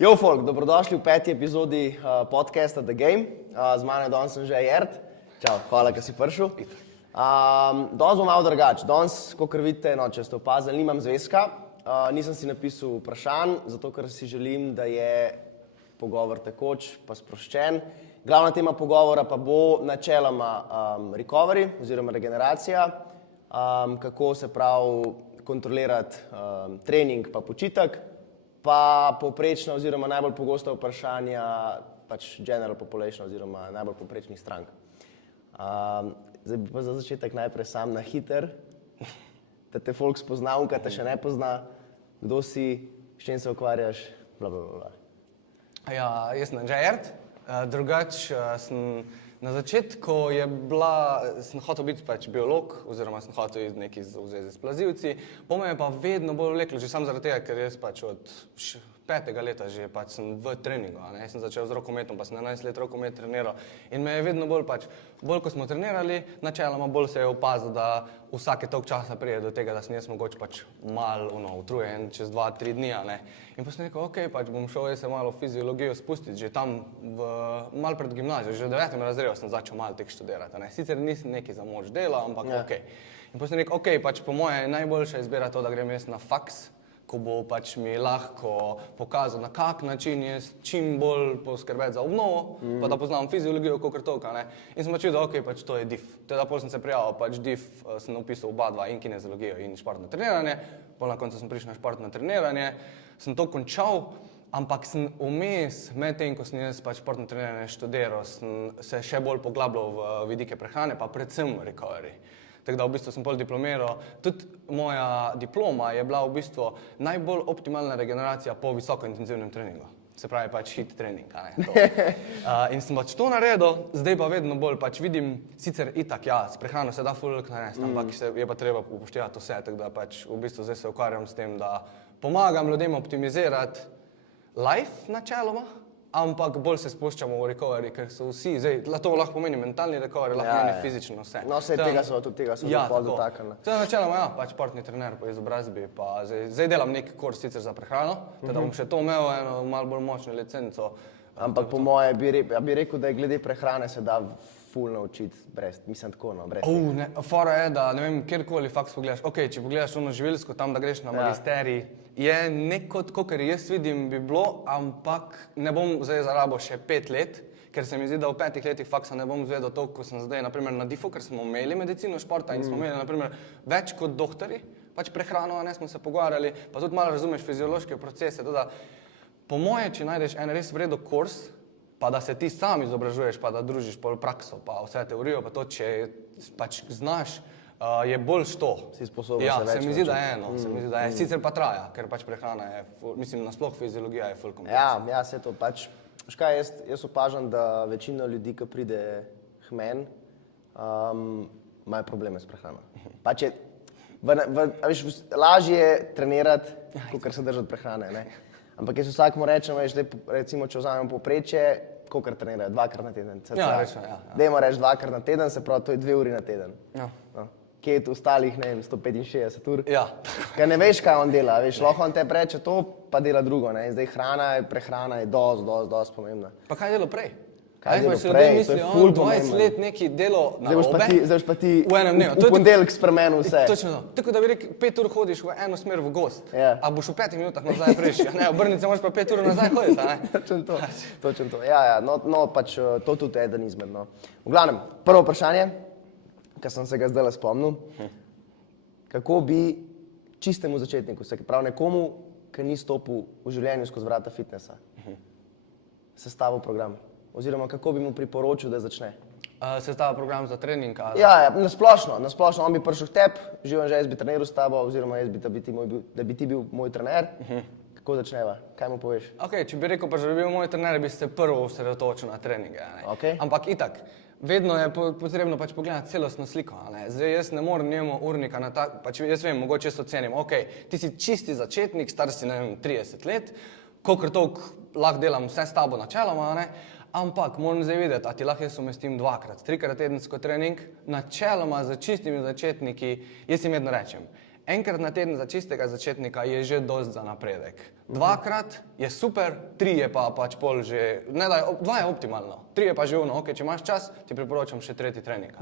Yo, folk, dobrodošli v 5. epizodi podcasta The Game. Z mano je danes že Jert. Čau, hvala, da si prišel. Danes bom malo drugače. Danes, kot vidite, če ste opazili, nimam zvezka. Nisem si napisal vprašanj, zato ker si želim, da je pogovor tekoč pa sproščen. Glavna tema pogovora pa bo načeloma recovery oziroma regeneracija, kako se pravi kontrolirati trening pa počitek, pa povprečna oziroma najbolj pogosta vprašanja pač general population oziroma najbolj povprečnih strank. Zdaj bi pa za začetek najprej sam na hiter, da te folk spozna, unka te še ne pozna, kdo si, s čim se ukvarjaš, blablabla. Ja, jaz sem Jert, drugač sem na začetku sem hotel biti pač biolog, oziroma sem hotel iti nekaj v zvezi s plazivci, po me je pa vedno bolj vleklo, že sam zaradi tega, ker jaz pač od 5. leta že pač sem v treningu, jaz sem začel z rokometom, pa sem 11 let rokomet treniral in me je vedno bolj ko smo trenirali, načeloma bolj se je opazil, da vsake toliko časa pride do tega, da sem jaz mogoče pač malo utrujen čez 2-3 dni, In pa sem rekel, okej, pač bom šel jaz se malo v fiziologijo spustiti, že tam malo pred gimnazijo, že v 9. razredu sem začel malo tek študirati, Sicer nisem nekaj za moč dela, ampak okej. In pa sem rekel, okej, pač po moje je najboljša izbira to, da grem jaz na faks, ko bo pač mi lahko pokazal, na kak način jaz čim bolj poskrbeti za obnovo, pa da poznam fiziologijo, kakor toliko, In sem pač videl, okej, pač to je DIF. Teda pol sem se prijavil, pač DIF sem napisal oba dva, in kineziologijo in športno treniranje, pol na koncu sem prišel na športno treniranje, sem to končal, ampak sem vmes, med tem, ko sem jaz pač športno treniranje študiral, sem se še bolj poglabljal v vidike prehrane, pa predvsem recovery. Tako da v bistvu sem pol diplomiral. Tudi moja diploma je bila v bistvu najbolj optimalna regeneracija po visokointenzivnem treningu. Se pravi pač hit trening, In sem pač to naredil, zdaj pa vedno bolj pač vidim, sicer itak, s prehrano se da ful narediti, ampak je pa treba upoštevati vse, tako da pač v bistvu zdaj se ukvarjam s tem, da pomagam ljudem optimizirati life načeloma, ampak bolj se spuščamo v recovery, ker so vsi, to lahko pomeni mentalni recovery, lahko pomeni fizično vse. No, tega so dotaknili. To je načeloma, pač športni trener po izobrazbi, pa zdaj delam nek kurs sicer za prehrano, teda bom še to imel eno malo bolj močno licenco. Ampak po moje bi rekel, da je glede prehrane se da ful naučiti brez tega. Fora je, da ne vem, kjerkoli faks pogledaš, če pogledaš ono živilsko, tam da greš na magisterij, je neko, kakor jaz vidim, bi bilo, ampak ne bom zdaj zarabil še 5 let, ker se mi zdi, da v 5 letih faksa ne bom zvedel to, ko sem zdaj, naprimer na DIF-u, ker smo imeli medicino športa in smo imeli, naprimer, več kot doktori, pač prehrano, smo se pogovarjali, pa tudi malo razumeš fiziološke procese, teda, po moje, če najdeš en res vredo kurs, pa da se ti sam izobražuješ, pa da družiš pol prakso, pa vse teorijo, pa to, če pač znaš, je boljš to. Si sposoben se več. Se mi zdi, da je, sicer pa traja, ker pač prehrana je, mislim, nasploh fiziologija je ful kompleksna. Ja, se to pač, jaz opažam, da večina ljudi, ki pride k meni, imajo probleme s prehrano. Pač je, lažje je trenirati, kakor se držati prehrane, Ampak jaz vsakmu rečem, recimo, če vzamem povprečje, kolikor trenirajo, 2-krat na teden. Dajmo reči 2-krat na teden, se pravi, to je 2 uri na teden. Kje je ostalih, 165 ur. Ker ne veš, kaj on dela, lahko on te reče to, pa dela drugo. Zdaj prehrana je dosti pomembna. Pa kaj delo prej? Kaj delo prej, to je ful pomembno. 20 let neki delo na obe, zdaj boš pa ti v enem dnevu. V ponedeljek spremenil vse. Točno to. Tako da bi rekel, 5 ur hodiš v eno smer v gozd, a boš v 5 minutah nazaj prišel. Obrniti se moraš pa 5 ur nazaj hoditi, Točno to. No, pač to tudi je eden izmed. V glavnem, prvo vprašanje, ki sem se ga zdaj spomnil, kako bi čistemu začetniku, se pravi nekomu, ki ni stopil v življenju skozi vrata fitnessa, sestavil program? Oziroma, kako bi mu priporočil, da začne? Sestava program za trening? Ja, nasplošno. On bi prišel k tebi, živen že, jaz bi treniral s tabo, oziroma da bi ti bil moj trener. Kako začneva? Kaj mu poveš? Če bi rekel, da bi bil moj trener, bi se prvo osredotočil na treninge. Ampak itak, vedno je potrebno pač pogledati celostno sliko. Zdaj jaz ne morem njemu urnika na tak, pač jaz vem, mogoče jaz ocenim, ti si čisti začetnik, star si, 30 let, kolikor toliko lahko delam vse s tabo načeloma, ampak moram zdaj videti, a ti lahko jaz umestim 2-krat, 3-krat tedensko trening, načeloma za čistimi začetniki, jaz jim vedno rečem, enkrat na teden za čistega začetnika je že dosti za napredek. Dvakrat je super, 3 je pa pač pol že, ne da, 2 je optimalno, 3 je pa že ono, ok, če imaš čas, ti priporočam še 3. trening.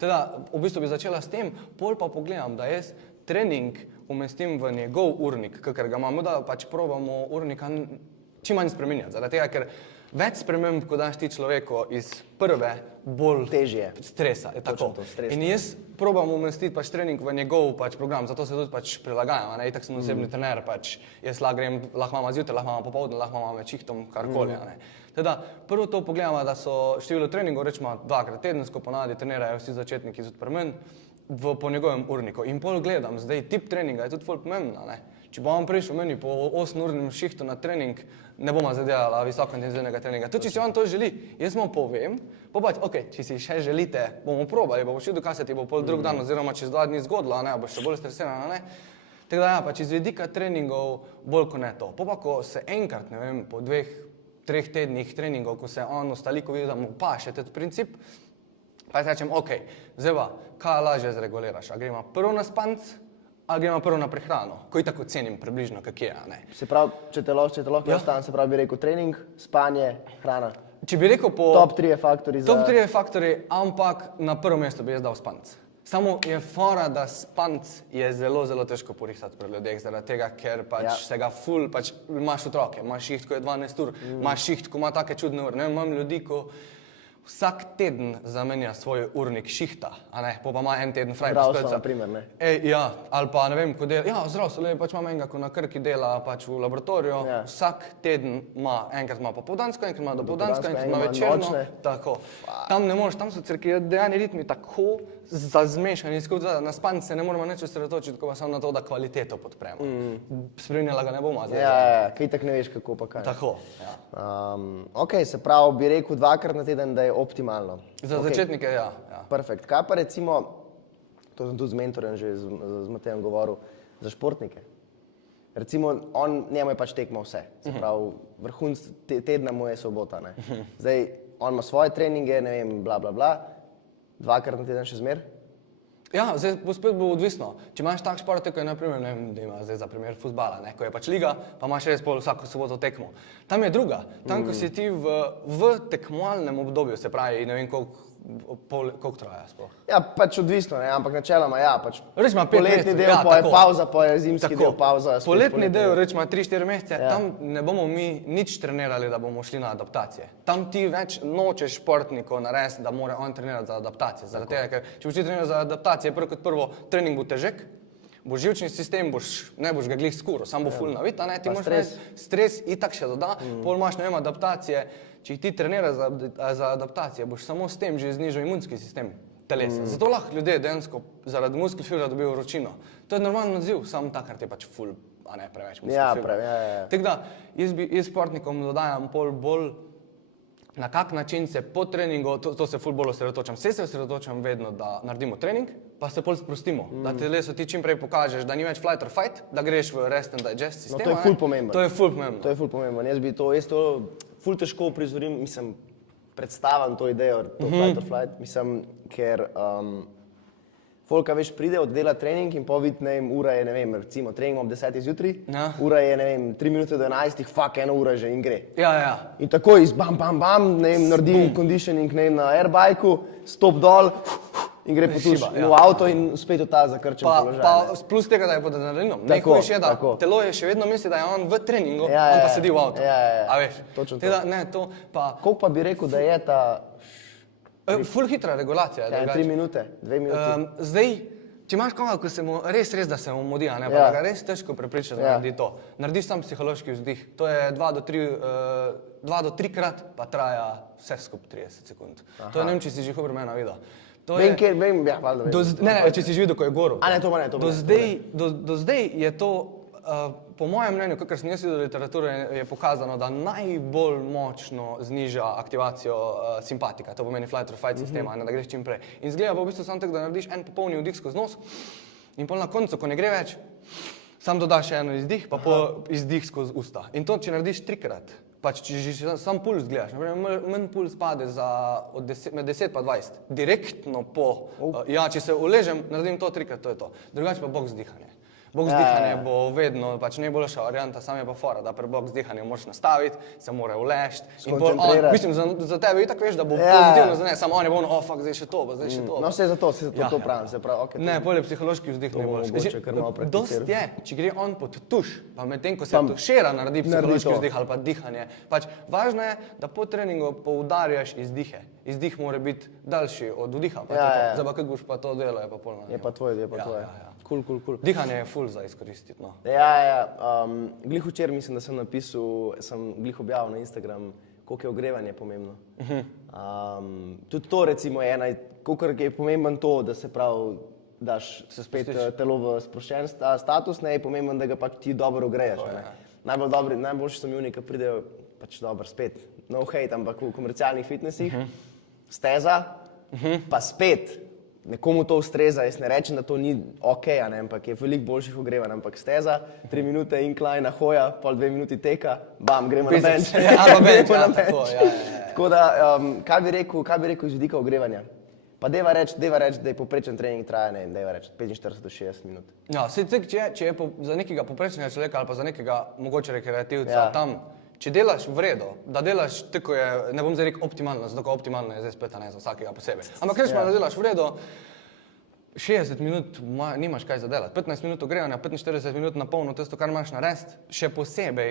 Teda, v bistvu bi začela s tem, pol pa pogledam, da jaz trening umestim v njegov urnik, ker ga imamo, da pač probamo urnika čim manj spreminjati, zaradi tega, ker več sprememb, ko daš ti človeku iz prve, bolj Težje. stresa. Je tako. To, stresno. In jaz probam umestiti pač trening v njegov pač program, zato se tudi pač prilagajam. Itak sem osebni trener, pač jaz lahko imam zjutraj, lahko imam popoldne, lahko imam med šihtom, karkoli. Teda, prvo to pogledamo, da so število treningov, rečemo 2-krat tedensko, ponavadi trenirajo vsi začetniki tudi pri meni, po njegovem urniku. In pol gledam, zdaj tip treninga je tudi ful pomembna, ne. Če bom prišel meni po 8-urnem šihtu na trening, ne bomo zadelala visokointenzivnega treninga. Tudi če si on to želi, jaz mu povem, pač, ok, če si še želite, bomo probali, boš videl, kaj se ti bo pol drug dan oziroma čez 2 dni zgodilo, ne, boš še bolj stresiran, ne. Tako da ja, pač iz vidika treningov bolj kot ne to. Pa ko se enkrat, ne vem, po 2-3 tednih treningov, ko se on ostali, ko vidi, da mu paše ten princip, pa jaz rečem, ok, zdaj pa, kaj lažje zreguliraš, a gremo prvo na spanc, ali gremo prvo na prehrano, ko itak ocenim približno, kak je, ne. Se pravi, če te lahko ostan, se pravi, bi rekel trening, spanje, hrana. Če bi rekel po... Top 3 faktori za... Top 3 faktori, ampak na prvo mesto bi jaz dal spanc. Samo je fora, da spanc je zelo, zelo težko porihtati pri ljudeh, zaradi tega, ker pač se ga ful, pač imaš otroke, imaš šiht, ko je 12 ur, imaš šiht, ko ima take čudne ure, ne, imam ljudi, ko vsak teden zamenja svoj urnik šihta, a ne, pa ima en teden fraj. Zdravstvo, na primer, ne? Ja, ali pa ne vem, ko dela, ja, zdravstvo, pač imam enega, ko na Krki dela pač v laboratoriju, vsak teden ima, enkrat ima popoldansko, enkrat ima dopoldansko, enkrat ima večerno, tako. Tam ne moreš, tam so cirkadiani ritmi tako zmešani, na spanc se ne moramo nič osredotočiti, ko pa samo na to, da kvaliteto podpremo. Spreminjala ga ne bomo zdaj. Ja, kaj tak ne veš, kako pa kaj. Tako, ja. Ok, se pravi, bi rekel 2-krat na teden, da je optimalno. Za začetnike, ja. Perfekt. Kaj pa recimo, to sem tudi z mentorjem že z Matejem govoril, za športnike? Recimo, njemu je pač tekmo vse. Se pravi, vrhunc tedna mu je sobota, ne. Zdaj, on ima svoje treninge, ne vem, bla, bla, bla. 2-krat na teden še zmer? Ja, zdaj spet bo odvisno. Če imaš tak šport, ko je naprimer, ne vem, da ima zdaj za primer fuzbala, ne, ko je pač liga, pa imaš res pol vsako soboto tekmo. Tam je druga. Tam, ko si ti v tekmovalnem obdobju, se pravi, ne vem, koliko traja sploh. Ja, pač odvisno, ne, ampak načeloma, ja, pač rečma 5 poletni del, pa je pauza, pa je zimski del, pauza. Poletni del, rečma 3-4 mesece, tam ne bomo mi nič trenirali, da bomo šli na adaptacije. Tam ti več nočeš športnikov narediti, da mora on trenirati za adaptacije. Zaradi tega, ker če boš ti treniral za adaptacije, prvo kot prvo, trening bo težek, bo živčni sistem, ne boš ga glih skuro, sam bo ful navit, a ne, ti moraš stres itak še doda, pol imaš, ne vem, adaptacije, če ti treniraš za adaptacije, boš samo s tem že znižal imunski sistem telesa. Zato lahko ljudje dejansko zaradi muskel fibra dobijo vročino. To je normalen odziv, samo takrat je pač ful, a ne preveč muskel fibra. Ja. Tako da, jaz športnikom dodajam pol bolj na kak način se po treningu, to se ful bolj osredotočam. Se osredotočam vedno, da naredimo trening, pa se pol sprostimo. Da telesu ti čim prej pokažeš, da ni več flight or fight, da greš v rest and digest sistem. No, to je ful pomembno. To je ful pomembno. To je ful pomembno. Jaz to ful težko uprizorim, mislim, predstavim to idejo, to flight or flight, mislim, ker folka, veš, pride, oddela trening in po vidi, ne vem, ura je, ne vem, recimo, trening ob 10 zjutraj, ura je, ne vem, 3 minute do 11, fuck, 1 ura že in gre. Ja. In takoj iz bam, ne vem, naredim conditioning, ne vem, na airbajku, stop dol in gre potuš v avto in spet v ta zakrčen položaj. Pa plus tega, da je pod adrenalinom. Nekaj še da, telo je še vedno misli, da je on v treningu, on pa sedi v avtu. Ja. A veš, teda, ne, to pa... Koliko pa bi rekel, da je ta... Ful hitra regulacija. 3 minute, 2 minuti. Zdaj, če imaš koga, ko se mu res, da se mu mudi, pa da ga res težko prepričati, da naredi to. Narediš sam psihološki vzdih. To je 2 do 3 krat, pa traja vse skupaj 30 sekund. To je, ne vem, če si že Hubermana videl. Vem, ja, valjda vem. Ne, če si že videl, ko je goril. A ne, to pa ne. Do zdaj je to, po mojem mnenju, kakor sem jaz videl literature, je pokazano, da najbolj močno zniža aktivacijo simpatika, to pomeni flight or fight sistema, da greš čim prej. In zgleda pa v bistvu samo tako, da narediš en popolni vdih skozi nos in pol na koncu, ko ne gre več, sam dodaš še eno izdih, pa izdih skozi usta. In to, če narediš 3-krat, pač če že sam puls gledaš, manj puls pade med 10 pa 20, direktno po, ja, če se uležem, naredim to 3-krat, to je to. Drugače pa boks dihanje. Box dihanje bo vedno pač najboljša varianta, sam je pa fora, da pri box dihanju moraš nastaviti, se mora ulešti. Mislim, za tebe itak veš, da bo pozitivno za ne, samo on je bo ono, fuck, zdaj še to, zdaj še to. No, vse za to pravim, se pravi, okej. Ne, bolje psihološki vzdih ne boljši. Dost je, če gre on pod tuš, pa medtem, ko se tušera naredi psihološki vzdih ali pa dihanje. Pač važno je, da po treningu poudarjaš izdihe. Izdih mora biti daljši od vdiha. Zdaj pa kako boš pa to delo, je pa polno. Je pa tvoje. Cool. Dihanje je ful za izkoristiti, no. Glih včeraj mislim, da sem napisal, sem glih objavil na Instagram, koliko je ogrevanje pomembno. Tudi to recimo je ena, koliko je pomemben to, da se pravi, daš spet telo v sproščen status, ne je pomemben, da ga pač ti dobro ogrejaš. Najboljši so mi oni, ki pridejo pač dobro spet, no hate, ampak v komercialnih fitnessih, steza, pa spet. Nekomu to ustreza, jaz ne rečem, da to ni okej, ampak je veliko boljših ogrevanj, ampak steza, 3 minute incline, hoja, pol 2 minuti teka, bam, gremo na bench. Tako da, kaj bi rekel iz vidika ogrevanja? Pa deva reči, da je povprečen trening traja, ne vem, deva reči 45 do 60 minut. Ja, če je za nekega povprečnega človeka ali pa za nekega mogoče rekreativca tam, če delaš v redu, da delaš tako je, ne bom zdaj rekel optimalno, zato optimalno je zdaj spet ne za vsakega posebej. Ampak rečemo, da delaš v redu, 60 minut nimaš kaj za delati, 15 minut ogrevanja, 45 minut na polno, to je to, kar imaš narediti, še posebej,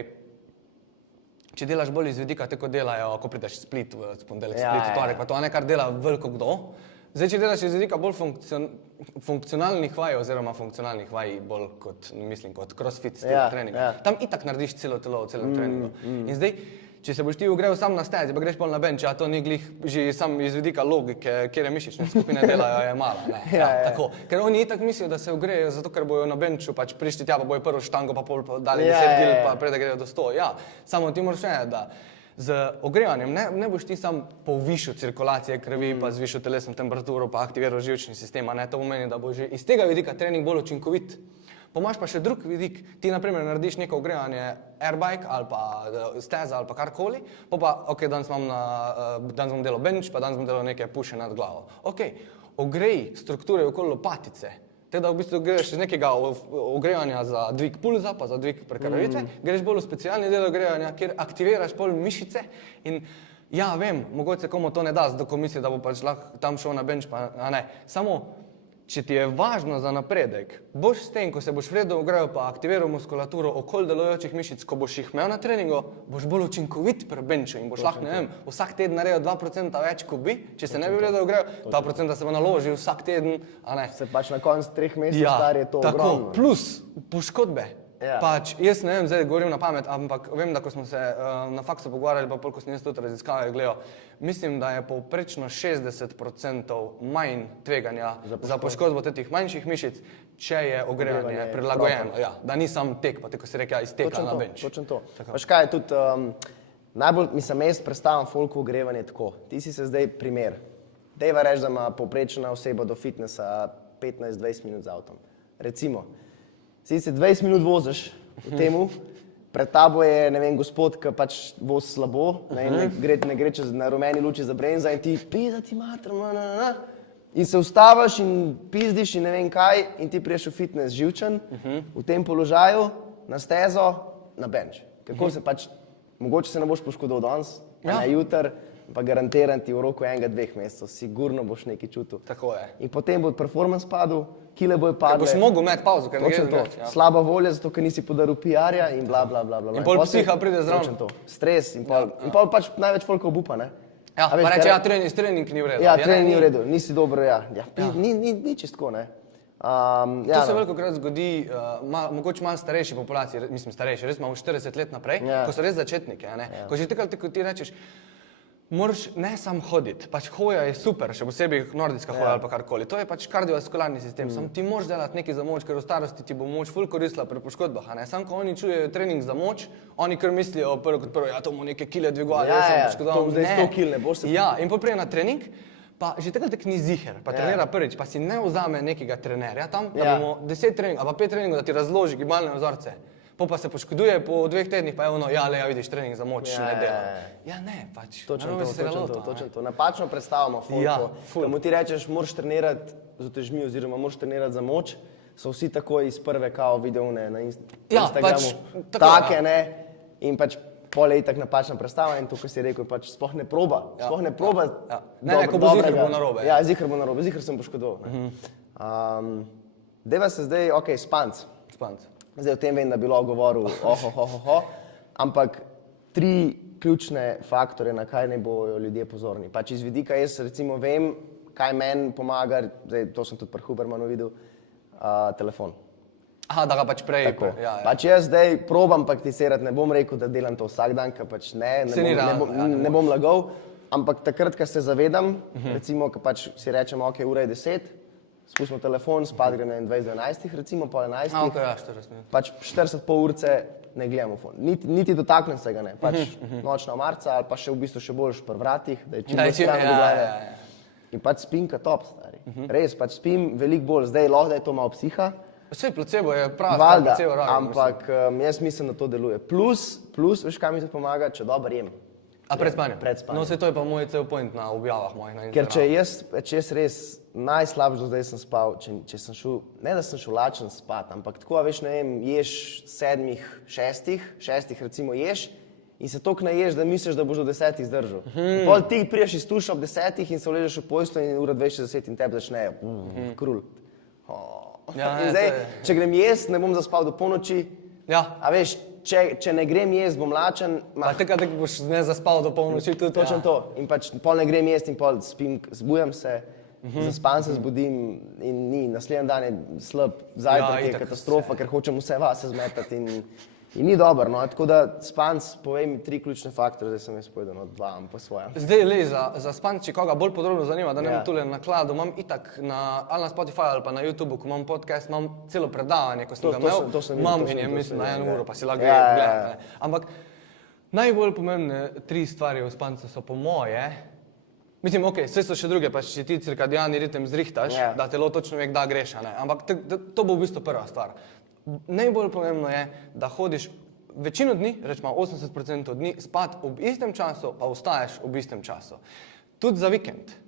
če delaš bolj iz vidika, tako delajo, ko prideš Split, v ponedeljek Split, torek, pa to kar dela veliko kdo. Zdaj, če delaš iz vidika bolj funkcionalnih vaj, oziroma funkcionalnih vaj bolj kot, mislim, kot crossfit stil treninga, tam itak narediš celo telo v celem treningu. In zdaj, če se boš ti ogrel sam na stezi, pa greš pol na bench, to ni glih že sam iz vidika logike, kjer je mišične skupine delajo, je mala, ne, tako. Ker oni itak mislijo, da se ogrejo, zato ker bojo na benchu pač prišli tja, pa bojo prvo štango, pa pol dali 10 gil, pa prej da grejo do 100, samo ti moraš vedeti, da z ogrevanjem ne boš ti sam povišal cirkulacije krvi, pa zvišal telesno temperaturo, pa aktiviral živčni sistem, to pomeni, da bo že iz tega vidika trening bolj učinkovit. Pa imaš pa še drug vidik, ti naprimer narediš neko ogrevanje airbike ali pa steza ali pa karkoli, pa danes bom delal bench, pa danes bom delal neke puše nad glavo. Ogrej strukture okoli lopatice. Da v bistvu greš iz nekega ogrevanja za dvig pulza, pa za dvig prekrvavitve, greš bolj v specialni del ogrevanja, kjer aktiviraš pol mišice in vem, mogoče komu to ne da, zato ko misli, da bo pač lahko tam šel na bench, pa ne. Samo, če ti je važno za napredek, boš s tem, ko se boš vredno ogrel, pa aktiviral muskulaturo okoli delujočih mišic, ko boš jih imel na treningu, boš bolj učinkovit pri benchu in boš lahko, ne vem, vsak teden naredil 2% več, kot bi, če se ne bi vredno ogrel, 2% se bo naložil vsak teden, Se pač na koncu 3 mesecev star je to ogromno. Tako, plus poškodbe. Pač, jaz ne vem, zdaj govorim na pamet, ampak vem, da ko smo se na faksu pogovarjali, pa ko sem jaz tudi raziskave gledal, mislim, da je povprečno 60% manj tveganja za poškodbo teh manjših mišic, če je ogrevanje prilagojeno. Da ni sam tek, pa tako se reke, iz teka na bench. Točno to. Veš kaj, tudi najbolj, mislim, jaz predstavljam folku ogrevanje tako. Ti si se zdaj primer. Dejva reči, da ima povprečna oseba do fitnessa 15-20 minut z avtom. Recimo, si 20 minut voziš v temu, pred tabo je, ne vem, gospod, ki pač vozi slabo, ne gre čez na rumeni luči za brenza in ti pizda ti mater, in se ustaviš in pizdiš in ne vem kaj in ti priješ v fitness živčen, v tem položaju, na stezo, na bench. Kako se pač, mogoče se ne boš poškodoval danes, pa ne jutri, pa garantiram ti v roku 1-2 mesecev, sigurno boš nekaj čutil. Tako je. In potem bo performance padel, kile bojo padle. Boš mogel imeti pauzo, ker ne gre drugače. Slaba volja, zato ker nisi podaril PR-ja in bla. In pol psiha pride zraven. Stres in pol pač največ folka obupa, ne? Pa reče, trening ni v redu. Trening ni v redu, nisi dobro, ni čistko, ne? To se velikokrat zgodi, mogoče malo starejši populaciji, mislim starejši, res imamo 40 let naprej, ko so res začetniki, ko že tako ti rečeš, moraš ne sam hoditi, pač hoja je super, še posebej nordijska hoja ali pa karkoli, to je pač kardiovaskularni sistem, sam ti moraš delati nekaj za moč, ker v starosti ti bo moč ful koristila pri poškodbah, sam ko oni čujejo trening za moč, oni kar mislijo prvo kot prvo, to mu neke kile dvigovali, to zdaj 100 kil ne boš se... in poprije na trening, pa že takrat tak ni ziher, pa trenira prvič, pa si ne vzame nekega trenerja tam, da bomo 10 treningov, pa 5 treningov, da ti razloži gibalne vzorce. Pa se poškoduje po 2 tednih, pa je ono, vidiš, trening za moč ne dela. Ne, pač, točno to. Napačno predstavljamo folko. Ko mu ti rečeš, moraš trenirati z utežmi oziroma moraš trenirati za moč, so vsi takoj iz prve kao videone na Ja, Instagramu. pač tako, Take, ne, in pač pol je itak napačna predstava in to, kar si rekel, pač sploh ne proba. Sploh ne proba. Ja. Ne, ko bo ziher, bo narobe. Ja, ziher bo narobe, ziher sem poškodoval. Deva se zdaj, spanc. Spanc. Zdaj o tem vem, da bi lahko govoril, ampak 3 ključne faktore, na kaj ne bojo ljudje pozorni. Pač iz vidika jaz recimo vem, kaj meni pomaga, zdaj to sem tudi pri Hubermanu videl, telefon. Aha, da ga pač prej. Tako. Ja. Pač jaz zdaj probam prakticirati, ne bom rekel, da delam to vsak dan, ker pač ne bom lagal, ampak takrat, ko se zavedam, recimo, ko pač si rečem, ura je 10, spustimo telefon, spad gre na 20 do 11, recimo pol 11. Okay, ja, 40 minut. Pač 40 pol urce ne gledamo fon. Niti dotaknem se ga ne. Pač nočna marca ali pa še v bistvu še boljš pri vratih, da je čim bolj stran od glave. In pač spim kot top, stari. Res, pač spim veliko bolj. Zdaj lahko, da je to malo psiha. Vse placebo je prav, Valjda, placebo rabi. ampak jaz mislim, da to deluje. Plus, veš kaj mi se pomaga, če dobro jem. A pred spanjem? Pred spanjem. No, vse to je pa moj cel point na objavah mojih na Ker Instagramu. če jaz res najslabše do zdaj sem spal, če sem šel, ne da sem šel lačen spat, ampak tako, veš, ne vem, ješ 7, 6 recimo ješ in se toliko naješ, da misliš, da boš do 10 zdržal. Pol ti priješ iz tuša ob 10 in se uležeš v posteljo in ura 2:60 in tebi začnejo krul. Ja, In zdaj, če grem jesti, ne bom zaspal do polnoči, Ja. a veš, če ne grem jesti, bom lačen, Pa takrat boš ne zaspal do polnoči tudi. točno to. In pač pol ne grem jesti in pol spim, zbujam se, zaspan se zbudim in ni, naslednji dan je slab, zajtrk je itak, katastrofa, ker hočem vse vase zmetati in ni dobro, no. Tako da spanc, povej mi 3 ključne faktore, zdaj sem jaz povedal, no 2 po svojem. Zdaj le za spanj, če koga bolj podrobno zanima, da ne Ja. bom tule nakladu, imam itak ali na Spotify ali pa na YouTubeu, ko imam podcast, imam celo predavanje, ko sem ga imel, imam in je mislim na 1 uro, pa si lahko gledate. Ampak najbolj pomembne 3 stvari v spancu so po moje, mislim, vse so še druge, pa če ti cirkadiani ritem zrihtaš, da telo točno ve, kdaj greš, ne. Ampak to bo v bistvu prva stvar. Najbolj pomembno je, da hodiš večino dni, rečemo 80% dni, spat ob istem času, pa vstaješ ob istem času. Tudi za vikend.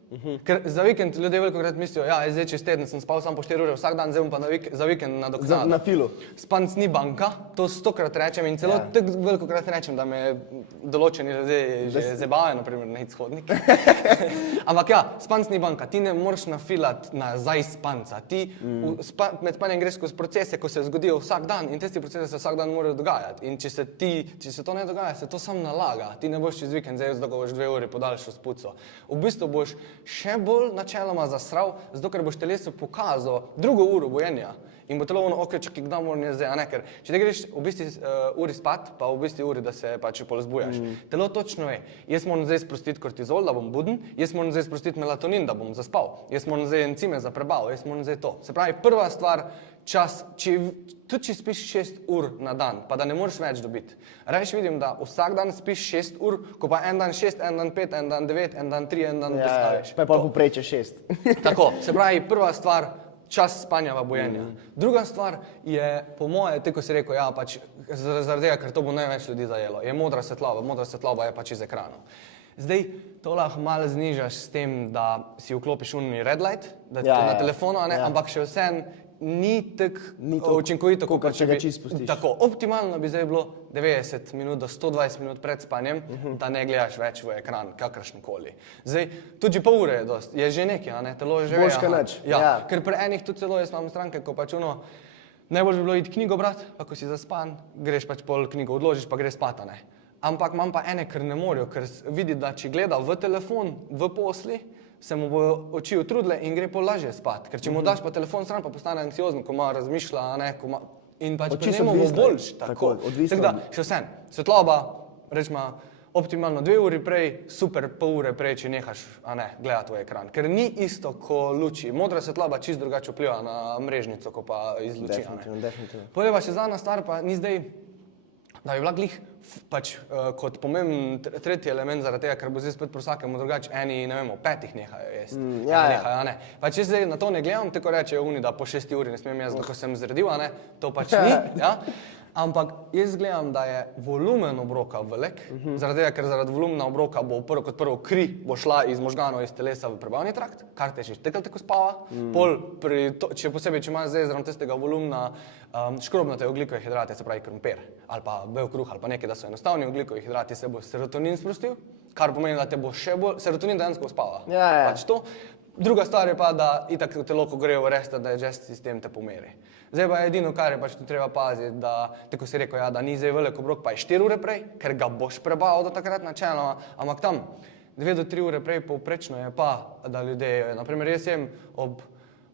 Ker za vikend ljudje velikokrat mislijo, ja, zdaj čez teden sem spal samo po 4 ure vsak dan, zdaj bom pa za vikend nadoknadil. Na filu. Spanc ni banka, to 100-krat rečem in celo tako velikokrat rečem, da me določeni ljudje že zabavajo, naprimer na hodnik. Ampak ja, spanc ni banka, ti ne moreš nafilati nazaj spanca. Ti med spanjem greš skozi procese, ko se zgodijo vsak dan in testi procese se vsak dan morajo dogajati. In če se to ne dogaja, se to samo nalaga. Ti ne boš čez vikend zdaj, da boš 2 uri podaljšal spuco. V bistvu boš še bolj načeloma zasral, zato ker boš telesu pokazal 2 uro bojenja. In bo telo ono, čakaj, kdaj moram jaz zdaj, a ne, ker če te greš v bistvu uri spat, pa v bistvu uri, da se pač pol zbujaš. Telo točno ve, jaz moram zdaj sprostiti kortizol, da bom buden, jaz moram zdaj sprostiti melatonin, da bom zaspal, jaz moram zdaj encime za prebavo, jaz moram zdaj to. Se pravi, prva stvar, čas, tudi če spiš 6 ur na dan, pa da ne moreš več dobiti. Rajš vidim, da vsak dan spiš 6 ur, ko pa en dan 6, en dan 5, en dan 9, en dan 3, en dan postaviš. Pa je pa poprečje 6. Tako, se pravi, prva stvar, čas spanja v bojenja. Druga stvar je, po moje, tako si rekel, ja, pač zaradi tega, ker to bo največ ljudi zajelo, je modra svetloba. Modra svetloba je pač iz ekranov. Zdaj, to lahko malo znižaš s tem, da si vklopiš unni red light, da na telefonu, ampak še vsem ni tako učinkovito, kot če ga čisto spustiš. Tako, optimalno bi zdaj bilo 90 minut do 120 minut pred spanjem, da ne gledaš več v ekran, kakršenkoli. Zdaj, tudi pol ure je dost, je že nekaj, a ne, telo je že Boljš ka nič. Ja, ker pri enih tudi celo jaz imam stranke, ko pač najbolj bi bilo iti knjigo brat, pa ko si zaspan, greš pač pol knjigo, odložiš pa greš spat, a ne. Ampak imam pa ene, ker ne morajo, ker vidi, da če gleda v telefon, v posli, se mu bo oči utrudile in gre pol lažje spat. Ker če mu daš pa telefon stran, pa postane anksiozen, ko malo razmišlja, a ne, in pač pri njemu bo boljš. Tako da, še vsem, svetloba, rečemo, optimalno 2 uri prej, super pol ure prej, če nehaš, a ne, gledati v ekran. Ker ni isto, ko luči. Modra svetloba čisto drugače vpliva na mrežnico, ko pa iz luči, a ne. Definitivno. Potem pa še zadnja stvar, pa ni zdaj, da bi bila glih pač kot pomemben tretji element zaradi tega, ker bo zdaj spet pri vsakemu drugače, eni, ne vem, 5 nehajo jesti, nehajo, a ne. Pač jaz zdaj na to ne gledam, tako rečejo oni, da po 6 uri ne smem jaz, ko sem zredil, a ne, to pač ni, ja. Ampak jaz gledam, da je volumen obroka velik, zaradi tega, ker zaradi volumna obroka bo kot prvo kri bo šla iz možganov, iz telesa v prebavni trakt, kar te še tako spava. Pol, če posebej, če imaš zdaj zraven tistega volumna škrobnate ogljikove hidrate, se pravi krompir, ali pa bel kruh, ali pa nekaj, da so enostavni ogljikovi hidrati, se bo serotonin sprostil, kar pomeni, da te bo še bolj, serotonin dejansko uspava. Ja. Pač to. Druga stvar je pa, da itak telo, ko grejo v rest, da je digest sistem te pomeri. Zdaj pa edino, kar je pač tu treba paziti, da, tako si rekel, ja, da ni zdaj velik obrok, pa je 4 ure prej, ker ga boš prebaval do takrat načeloma, ampak tam 2 do 3 ure prej povprečno je pa, da ljudje, naprimer jaz jem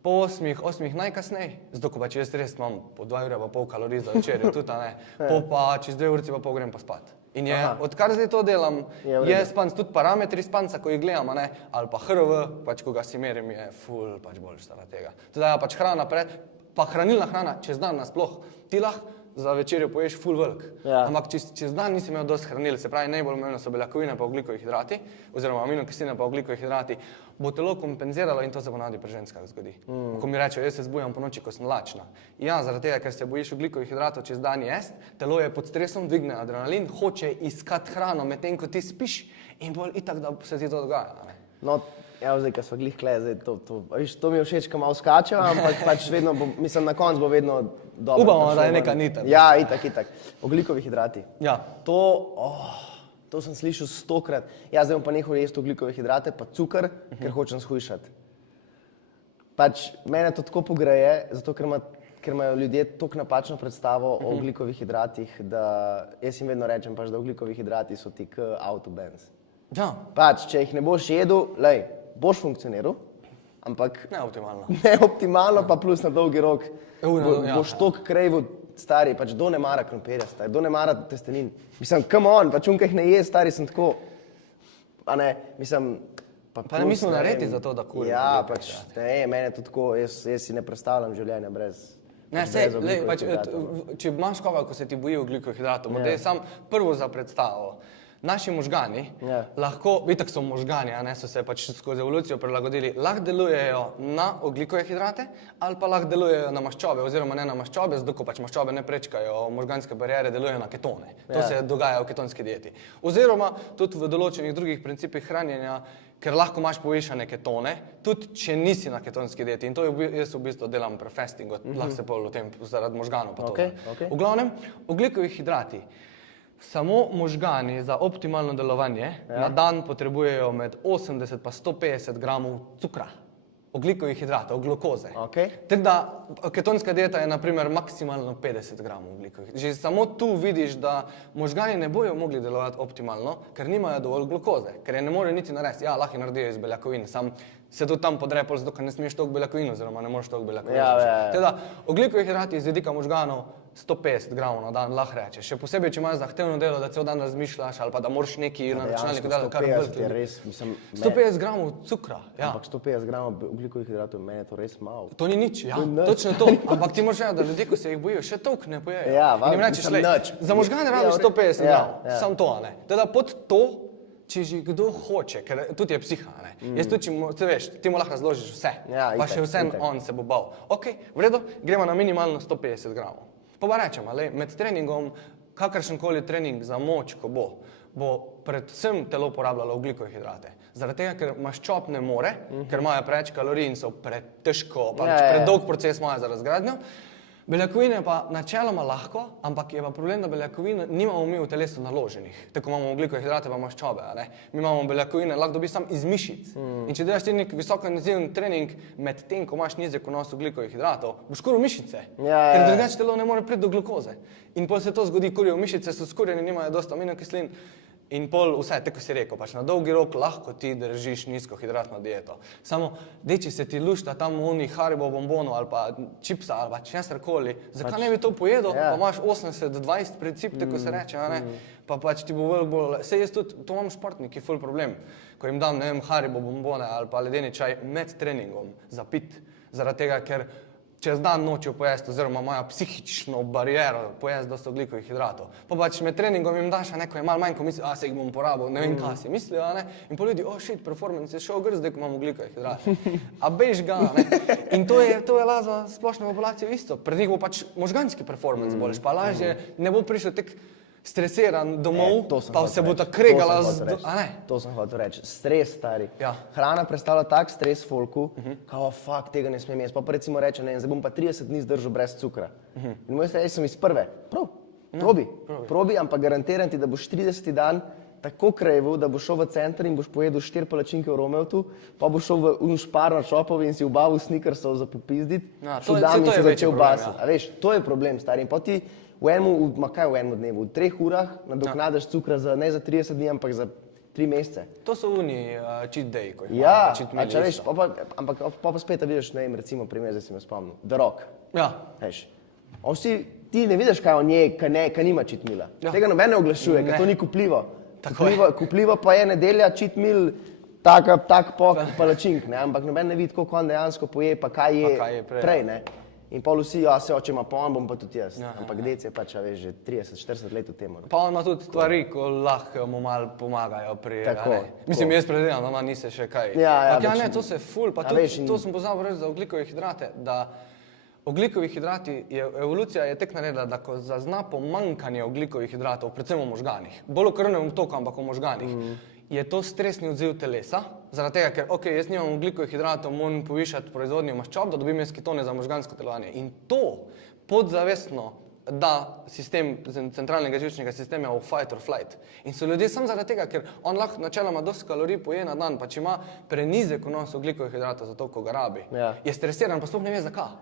po 8 najkasneje, zato ko pač jaz res imam po 2 ure pa pol kalorij za večerjo, tudi ne, po pa čez 2 urici pa pol grem pa spat. In je, odkar zdaj to delam, je spanc, tudi parametri spanca, ko jih gledam, ne, ali pa HRV, pač ko ga si merim, je ful pač boljš zaradi tega. Teda pač hrana pa hranilna hrana, čez dan nasploh, ti lahko za večerjo poješ ful velik. Ja. Ampak čez dan nisi imel dosti hranil, se pravi najbolj pomembno so beljakovine pa ogljikovi hidrati, oziroma aminokisline pa ogljikovi hidrati, bo telo kompenziralo in to se ponavadi pri ženskah zgodi. Ko mi rečejo, jaz se zbujam ponoči, ko sem lačna. Ja, zaradi tega, ker se bojiš ogljikovih hidratov čez dan jesti, telo je pod stresom, dvigne adrenalin, hoče iskati hrano, medtem ko ti spiš in bolj itak, da se ti to dogaja. Ne? No, evo zdaj, ko smo glih kle, zdaj to mi je všeč, ko malo skačejo, ampak pač vedno bo, mislim, na koncu bo vedno dobro. Upamo, da je neka nita. Ja, itak. Ogljikovi hidrati. Ja. To sem slišal 100-krat. Ja, zdaj bom pa nehal jesti ogljikove hidrate, pa cukor, ker hočem shujšati. Pač mene to tako pogreje, zato ker imajo ljudje toliko napačno predstavo o ogljikovih hidratih, da jaz jim vedno rečem pač, da ogljikovih hidrati so ti k autobens. Ja. Pač, če jih ne boš jedel, boš funkcioniral, ampak neoptimalno, pa plus na dolgi rok boš toliko krejvel, stari, pač do ne mara krompirja, stari, do ne mara testenin. Mislim, come on, pač unka jih ne je, stari, sem tako, a ne, mislim, pa ne mislim naredi za to, da kurim. Ja, pač, ne, mene to tako, jaz si ne predstavljam življenja brez. Ne, pač, če imaš koga, ko se ti boji ogljikovih hidratov, da je sam prvo za predstavo. Naši možgani lahko, itak so možgani, a ne, so se pač skozi evolucijo prilagodili, lahko delujejo na ogljikove hidrate ali pa lahko delujejo na maščobe, oziroma ne na maščobe, zato ko pač maščobe ne prečkajo možganske bariere, delujejo na ketone. To se dogaja v ketonski dieti. Oziroma tudi v določenih drugih principih hranjenja, ker lahko imaš povišane ketone, tudi če nisi na ketonski dieti. In to jaz v bistvu delam pri fastingu, lahko se pol v tem zaradi možganov pa to. V glavnem, ogljikovi hidrati. Samo možgani za optimalno delovanje na dan potrebujejo med 80 pa 150 gramov cukra, ogljikovih hidratov, glukoze. Tako da ketonska dieta je naprimer maksimalno 50 gramov ogljikovih. Že samo tu vidiš, da možgani ne bojo mogli delovati optimalno, ker nimajo dovolj glukoze, ker je ne morejo niti narediti. Ja, lahko naredijo iz beljakovin, sam se tudi tam podre pol, zato ker ne smeš toliko beljakovin, oziroma ne moreš toliko beljakovin. Tako da ogljikovih hidrati iz vidika možganov 150 gramov na dan lahko rečeš. Še posebej, če imaš zahtevno delo, da cel dan razmišljaš ali pa da moraš nekaj na računalniku delati, kar je res, mislim, 150 gramov cukra. Ja. Ampak 150 gramov ogljikovih hidratov, meni je to res malo. To ni nič, ja, točno to. Ampak ti moraš vedeti, da ljudje, ko se jih bojijo, še toliko ne pojejo. Ja, in jim rečeš, za možgane rabiš 150 gramov, samo to, a ne. Teda pod to, če že kdo hoče, ker tudi je psiha, ne. Jaz tudi, če veš, ti mu lahko razložiš vse, pa še vse on se bo bal. Ok, v redu, gremo na minimalno 150 gramov. Pa rečem, med treningom, kakršenkoli trening za moč, ko bo predvsem telo porabljalo ogljikove hidrate. Zaradi tega, ker maščob ne more, ker imajo preveč kalorij in so pretežko, predolg proces imajo za razgradnjo. Beljakovine pa načeloma lahko, ampak je pa problem, da beljakovine nimamo mi v telesu naloženih. Tako imamo ogljikove hidrate pa maščobe, a ne. Mi imamo beljakovine, lahko dobiš sam iz mišic. In če delaš ti nek visokointenziven trening med tem, ko imaš nizek vnos ogljikovih hidratov, boš kuril mišice, ker drugače telo ne more priti do glukoze. In pol se to zgodi, kurijo mišice, so skurjeni, nimajo dosta aminokislin. In pol vse, tako si rekel, pač na dolgi rok lahko ti držiš nizkohidratno dieto. Samo, če se ti lušta tam oni Haribo bombonov ali pa čipsa ali pa česarkoli, zakaj ne bi to pojedel, pa imaš 80-20 princip, tako se reče, a ne? Pa pač ti bo bolj, saj jaz tudi, to imam športniki ful problem, ko jim dam, ne vem, Haribo bombone ali pa ledeni čaj med treningom za pit, zaradi tega, ker čez dan nočejo pojesti oziroma imajo psihično bariero pojesti dosti ogljikovih hidratov. Pa pač med treningom jim daš, neko je malo manj, ko misli, se jih bom porabil, ne vem, kaj si mislijo, ne? In pa ljudi, shit, performance je šel gr, zdaj, ko imam ogljikove hidrate. A bež ga, ne? In to je za splošno populacijo isto. Pred njih bo pač možganski performance boljš, pa lažje ne bo prišel tek stresiran domov, pa se bo ta kregala To sem hotel reči. Stres, stari. Ja. Hrana predstavlja tak stres folku, kao, fuck, tega ne smem jesti. Pa recimo reče, ne, zdaj bom pa 30 dni zdržal brez cukra. In moj stres, sem iz prve. Probi, ampak garantiram ti, da boš 30. dan tako krevil, da boš šel v center in boš pojedel 4 palačinke v Romeltu, pa boš šel v špar na šopovi in si ubavil snickersov za popizdit, to je večji problem, ja. A veš, to je problem, stari. In pa ti v enem dnevu, v 3 urah nadoknadaš cukra ne za 30 dni, ampak za 3 mesece. To so cheat day, ko jih ja, imamo, cheat meal če veš, isto. ampak pa spet vidiš, ne vem, recimo primer, zdaj si me spomnil, The Rock. Ja. Veš, ti ne vidiš, kaj on je, kaj nima cheat meala. Ja. Tega noben ne oglašuje, ker to ni kupljivo. Tako je. Kupljivo pa je nedelja cheat meal, tak palačink, ne, ampak noben ne vidi, koliko on dejansko poje, pa kaj je prej, ne. In pol vsi, se oče ima, pa on bom pa tudi jaz. Ampak dec je pač, veš, že 30-40 let v tem. Pa on ima tudi stvari, ko lahko mu malo pomagajo pri... Tako. Mislim, jaz predvidevam, da ima nisi še kaj. Ja, ne, to se ful, pa tudi, to sem pozabil reči za ogljikove hidrate, da ogljikovi hidrati, evolucija je tek naredila, da ko zazna pomanjkanje ogljikovih hidratov, predvsem v možganih, bolj v krvnem toku, ampak v možganih, je to stresni odziv telesa, zaradi tega, ker jaz nimam ogljikovih hidratov, moram povišati proizvodnjo maščob, da dobim jaz ketone za možgansko delovanje. In to podzavestno da sistem centralnega živčnega sistema v fight or flight. In so ljudje samo zaradi tega, ker on lahko načeloma dosti kalorij poje na dan, pa če ima prenizek vnos ogljikovih hidratov za to, ko ga rabi, je stresiran, pa sploh ne ve zakaj.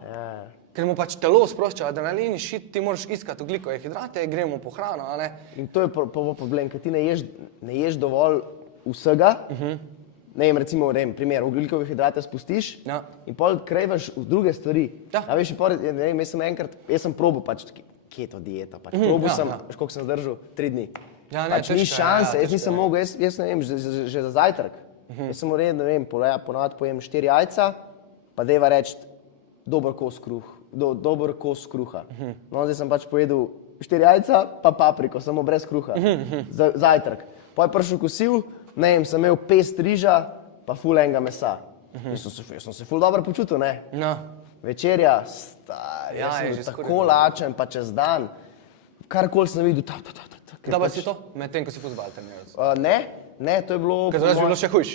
Ker mu pač telo sprošča adrenalin, shit, ti moraš iskati ogljikove hidrate, gremo po hrano, a ne? In to je problem, ker ti ne ješ dovolj vsega. Ne vem, recimo, primer, ogljikove hidrate spustiš in pol krevaš v druge stvari. A veš, jaz sem probal pač keto dieta, pač probal sem, veš, koliko sem zdržal? 3 dni. Pač ni šanse, jaz nisem mogel, jaz ne vem, že za zajtrk. Jaz sem uredno, ne vem, ponavadi pojem 4 jajca, pa deva reči dober kos kruha. No, zdaj sem pač pojedel 4 jajca, pa papriko, samo brez kruha, za zajtrk. Pa je prišel kosil, ne vem, sem imel pest riža, pa ful enega mesa. Jaz sem se ful dobro počutil, ne? Večerja, stari, jaz sem bil tako lačen, pa čez dan, karkoli sem videl, Da pa si to, med tem, ko si fuzbal treniral? Ne, to je bilo... Ker zdaj bilo še hujš?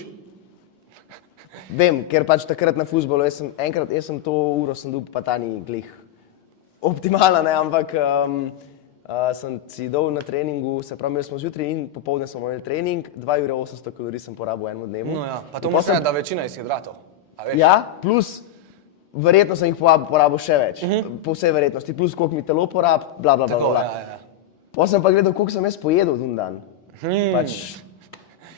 Vem, ker pač takrat na fuzbalu, jaz sem to uro sem dobil, pa ta ni glih optimalna, ne, ampak sem si dol na treningu, se pravi, imeli smo zjutraj in popoldne smo imeli trening, 2 ure 800 kalorij sem porabil v enem dnevu. No ja, pa to moraš reči, da večina iz hidratov, a veš? Ja, plus verjetno sem jih porabil še več, po vsej verjetnosti, plus koliko mi telo porab, bla, bla, bla, bla. Ja. Pa sem pa gledal, koliko sem jaz pojedel v dan.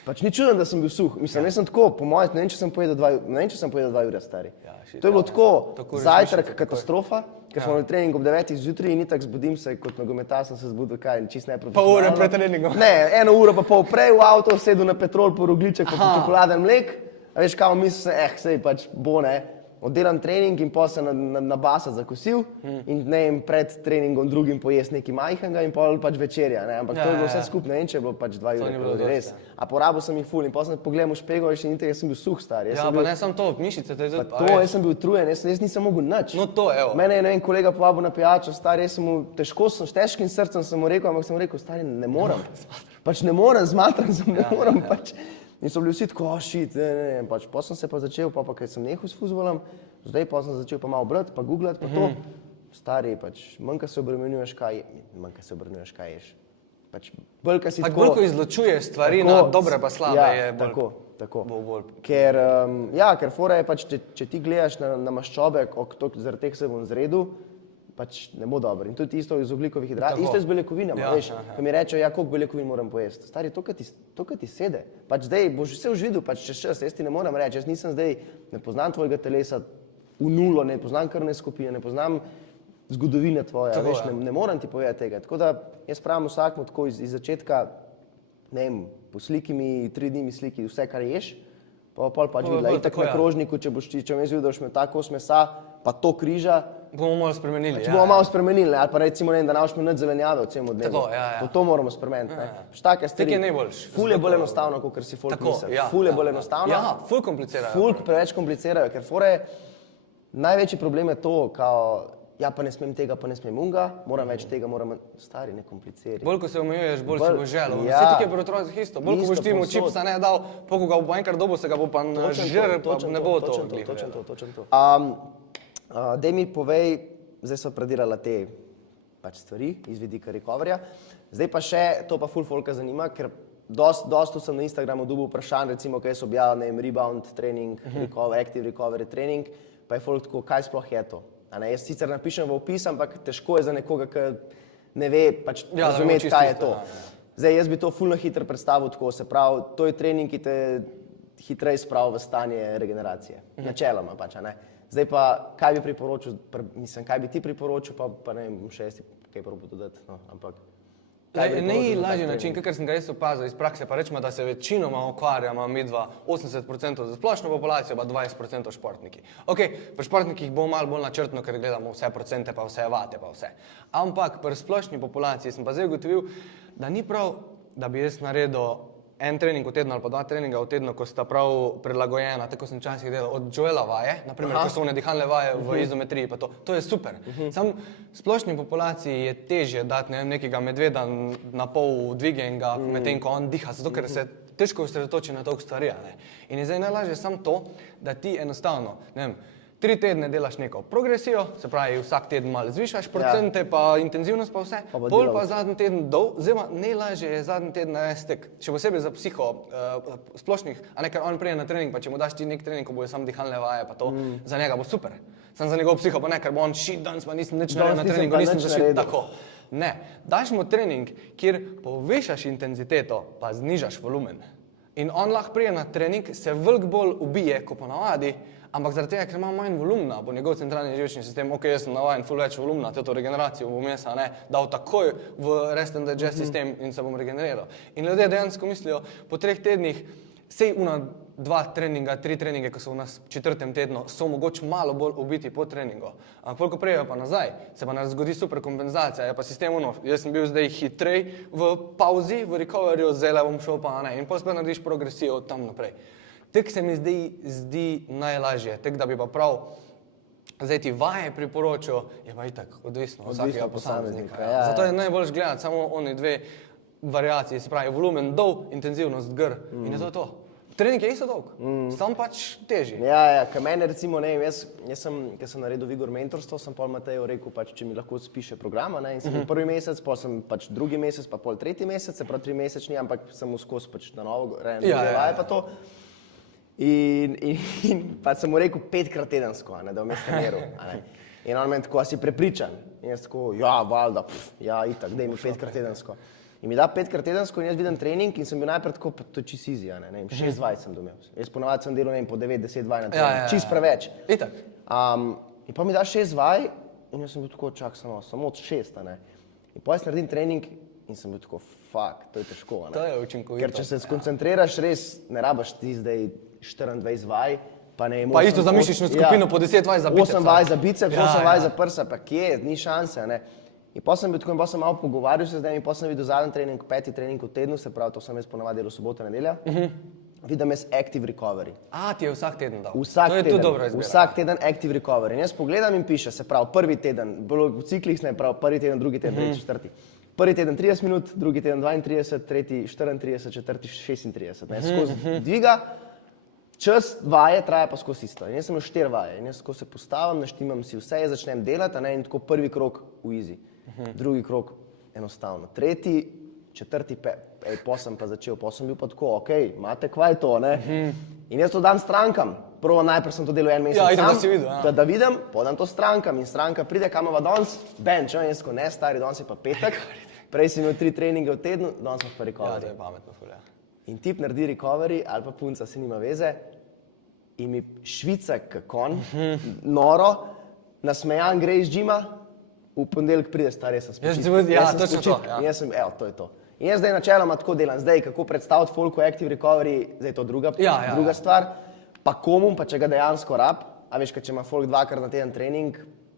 Pač ni čudno, da sem bil suh. Mislim, jaz sem tako, po mojem, ne vem, če sem pojedel 2 ure stari. To je bilo tako, zajtrk katastrofa, ker smo imeli trening ob 9 zjutraj in itak zbudim se, kot nogometaš sem se zbudil, kaj, čist neprofesionalno. Pa ure pred treningom. Ne, 1 uro pa pol prej v avto, sedel na petrol, po rogliček, pa čokoladen mlek. A veš, kao mislim se, sej pač bo, ne. Oddelam trening in pa se nabasat za kosil in ne vem, pred treningom drugim pojest nekaj majhnega in pol pač večerja, ne, ampak to je bilo vse skupaj, ne vem, če je bilo pač 2 ure, res. A porabil sem jih ful in pa sem pogledal v špegel in še ni tega, jaz sem bil suh, star. Ja, pa ne samo to, mišice te je to, jaz sem bil utrujen, jaz nisem mogel nič. No to, evo. Mene je, ne vem, kolega povabil na pijačo, star, jaz sem mu težko, s težkim srcem sem mu rekel, ampak sem mu rekel, star, ne morem. Pač ne morem, zmatran sem, ne morem pač. In so bili vsi tako, shit, ne, pač. Pa sem se pa začel, pa ker sem nehal s fuzbolom, zdaj pa sem začel pa malo brati, pa googlati, pa to. Stari, pač, manj ka se obremenjuješ, kaj ješ. Pač, bolj ka si tako... Bolj ko izločuješ stvari na dobre pa slabe, je bolj... Tako. Ker fora je pač, če ti gledaš na maščobe, zaradi teh se bom zredil, pač ne bo dobro. In tudi isto iz ogljikovih hidratov, isto z beljakovinami, veš, ko mi rečejo, koliko beljakovin moram pojesti. Stari, to, kar ti sede. Pač zdaj boš vse užvidel, pač čez čas, jaz ti ne moram reči, jaz nisem zdaj, ne poznam tvojega telesa v nulo, ne poznam krvne skupine, ne poznam zgodovine tvoje, veš, ne moram ti povedati tega. Tako da jaz pravim vsakmu tako iz začetka, ne vem, po sliki mi 3 dni mi sliki vse, kar ješ, pa pol pač videla. Itak na krožniku, če bom jaz videl, da boš imel ta kos mesa, pa to križa, Bomo malo spremenili. če bomo malo spremenili, ne? Ali pa recimo, ne, da ne boš imel nič zelenjave v celem dnevu. Tako, ja. To moramo spremeniti. Take stvari. je najboljše. Ful je bolj enostavno, kot si folk misli. Ful je bolj enostavno. Ja, ful komplicirajo. Ful preveč komplicirajo, ker fore, največji problem je to, kao, ja pa ne smem tega, pa ne smem unga, moram več tega, moram stari, ne komplicirati. Bolj ko se omejuješ, bolj si boš želel. Ja. Vse tako je pri otrocih isto. Bolj ko boš ti mu čipsa ne dal, pol ko ga bo enkrat dobil, se ga bo pa nažrl, pa ne bo to. Točno to. Daj mi povej, zdaj so predirala te pač stvari iz vidika recoverja. Zdaj pa še, to pa ful folka zanima, ker dosto sem na Instagramu dobil vprašanj, recimo, kaj so objavili, ne vem, rebound trening, active recovery trening, pa je folk tako, kaj sploh je to? A ne, jaz sicer napišem v opis, ampak težko je za nekoga, ki ne ve pač razumeti, kaj je to. Zdaj, jaz bi to ful na hitro predstavil tako, se pravi, to je trening, ki te hitreje spravi v stanje regeneracije. Načeloma pač, a ne. Zdaj pa, kaj bi priporočil, kaj bi ti priporočil, pa ne vem, še jaz ti kaj probo dodati, no, ampak... Najlažji način, kar sem ga jaz opazil iz prakse, pa rečemo, da se večinoma ukvarjamo midva 80% za splošno populacijo, pa 20% športniki. Ok, pri športnikih bo malo bolj načrtno, ker gledamo vse procente, pa vse vate, pa vse. Ampak pri splošni populaciji sem pa zdaj ugotovil, da ni prav, da bi jaz naredil en trening v tednu ali pa 2 treninga v tednu, ko sta prav prilagojena, tako sem včasih delal od Joela vaje, naprimer, ko so one dihalne vaje v izometriji, pa to je super. Sam splošni populaciji je težje dati nekega medveda na pol dvige in ga medtem, ko on diha, zato ker se težko osredotoči na toliko stvari. In je zdaj najlažje samo to, da ti enostavno, ne vem, 3 tedne delaš neko progresijo, se pravi vsak teden malo zvišaš procente, pa intenzivnost pa vse, pol pa zadnji teden dol, zdaj pa najlažje je zadnji teden narediti tek, še posebej za psiho splošnih, a ne, ker on prije na trening, pa če mu daš ti nek trening, ko bojo samo dihalne vaje, pa to, za njega bo super. Sam za njegov psiho pa ne, ker bo on shit, danes pa nisem nič naredil na treningu, nisem zašel tako. Ne, daš mu trening, kjer povišaš intenziteto, pa znižaš volumen. In on lahko prije na trening, se veliko bolj ubije, kot ponavadi, ampak zaradi tega, ker ima manj volumna, bo njegov centralni živčni sistem, ok, jaz sem navajen ful več volumna, to regeneracijo bom jaz, dal takoj v rest and digest sistem in se bom regeneriral. In ljudje dejansko mislijo, po 3 tednih, sej 2 treninga, 3 treninge, ko so v nas 4. tednu, so mogoče malo bolj ubiti po treningu. Ampak koliko prejo pa nazaj, se pa nas zgodi super kompenzacija, je pa sistem jaz sem bil zdaj hitrej v pauzi, v recoverju, zdaj bom šel pa in potem spet narediš progresijo od tam naprej. Tek se mi zdi najlažje, tek da bi pa prav zdaj ti vaje priporočil, je pa itak odvisno od vsakega posameznika. Zato je najboljš gledati samo oni 2 variaciji, se pravi volumen dol, intenzivnost gr in je to. Trening je isto dolg, sam pač težji. Ja, ker mene recimo, ne vem, jaz sem, ker sem naredil Vigor mentorstvo, sem pol Mateju rekel, pač, če mi lahko spiše programa, ne, in sem bil 1. mesec, pol sem pač 2. mesec, pa pol 3. mesec, se pravi 3 mesečni, ampak sem skozi pač na novo, vaje pa to. In pa sem mu rekel 5-krat tedensko, da bom jaz treniral. In on meni tako, a si prepričan? In jaz tako, ja, valjda, ja, itak, daj mi 5-krat tedensko. In mi da 5-krat tedensko in jaz vidim trening in sem bil najprej tako, to je čist easy, ne vem, 6 vaj sem domel. Jaz ponavadi sem delal, ne vem, po 9-10 vaj na trening, čist preveč. Itak. In pa mi da 6 vaj in jaz sem bil tako, čak, samo od 6, ne. In pa jaz naredim trening in sem bil tako, fuck, to je težko, ne. To je učinkovito. Ker če se skoncentriraš, res ne rabaš ti zdaj 24 vaj, pa ne... Pa isto za mišično skupino po 10 vaj za biceps. 8 vaj za biceps, 8 vaj za prsa, pa kje, ni šanse, ne. In pa sem bil tako in pa sem malo pogovarjal se z njim in pa sem videl zadnji trening, 5. trening v tednu, se pravi, to sem jaz ponavadi delal soboto, nedelja. Vidim jaz active recovery. Ti je vsak teden dal. Vsak teden, to je tudi dobro izbira. Vsak teden active recovery. In jaz pogledam in piše, se pravi, 1. teden, bilo v ciklih, se pravi, 1. teden, 2. teden, 3. 4. 1. teden 30 minut, 2. teden 32, 3. 34, 4. 36. Skozi dviga, čas vaje traja pa skozi isto. In jaz sem imel 4 vaje in jaz ko se postavim, naštimam si vse, jaz začnem delati, in tako prvi krog v easy, drugi krog enostavno, 3., 4., 5., pa sem pa začel, pa sem bil pa tako, ok, imate kvaj to, ne? In jaz to dam strankam. Prvo najprej sem to delal 1 mesec sam, da vidim, podam to strankam in stranka pride, kam ima danes, bench, in jaz ko ne, stari, danes je pa petek, prej si imel 3 treninge v tednu, danes pa recovery. Ja, to je pametno, fulja. In tip naredi recovery, ali pa punca se nima veze, in mi švica kakon, noro, nasmejan gre iz džima, v ponedeljek pride, stari, jaz sem spočit. Ja, točno to. In jaz sem, to je to. In jaz zdaj načeloma tako delam, zdaj kako predstaviti folku active recovery, zdaj je to druga stvar, pa komu, pa če ga dejansko rab, a veš, če ima folk 2-krat na teden trening,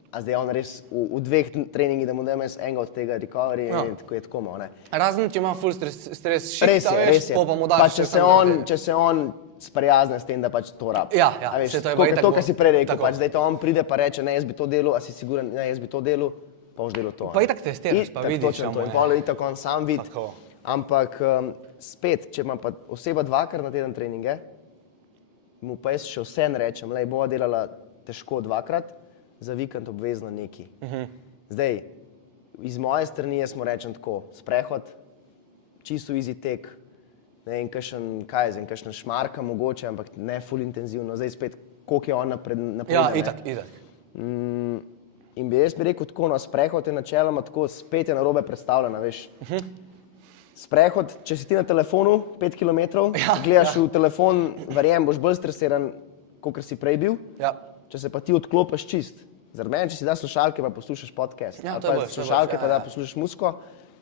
a zdaj on res v 2 treningih, da mu da mes enega od tega recovery, tako je tako malo, ne. Razen, če ima full stres shift, Res je. pa mu daš Če se on sprijazne s tem, da pač to rabi. Ja, A veš, saj to je tako pa kot itak to, bo. kar si prej rekel, Tako. pač zdaj to on pride pa reče, ne, jaz bi to delal, a si siguren, ne, jaz bi to delal, pa boš delal to. Pa itak testiraš, pa vidiš, točno a to, mu in je. pol je itak on sam vid. Tako. Ampak spet, če ima pa oseba 2-krat na teden treninge, mu pa jaz še vseeno rečem, lej, bova delala težko 2-krat, za vikend obvezno neki. Zdaj, iz moje strani jaz mu rečem tako, sprehod, čisto easy tek, ne vem, kakšen šmarka mogoče, ampak ne full intenzivno. Zdaj spet, koliko je on napredna. Ja, itak. In bi rekel tako, no, sprehod je načeloma tako, spet je narobe predstavljena, veš. Sprehod, če si ti na telefonu 5 km, gledaš v telefon, verjem, boš bolj stresiran, kot si prej bil. Ja. Če se pa ti odklopiš čist. Zaradi mene, če si daš slušalke, pa poslušaš podcast. Ja, ali to je pa boljše, slušalke, ja, pa da ja. poslušaš muziko,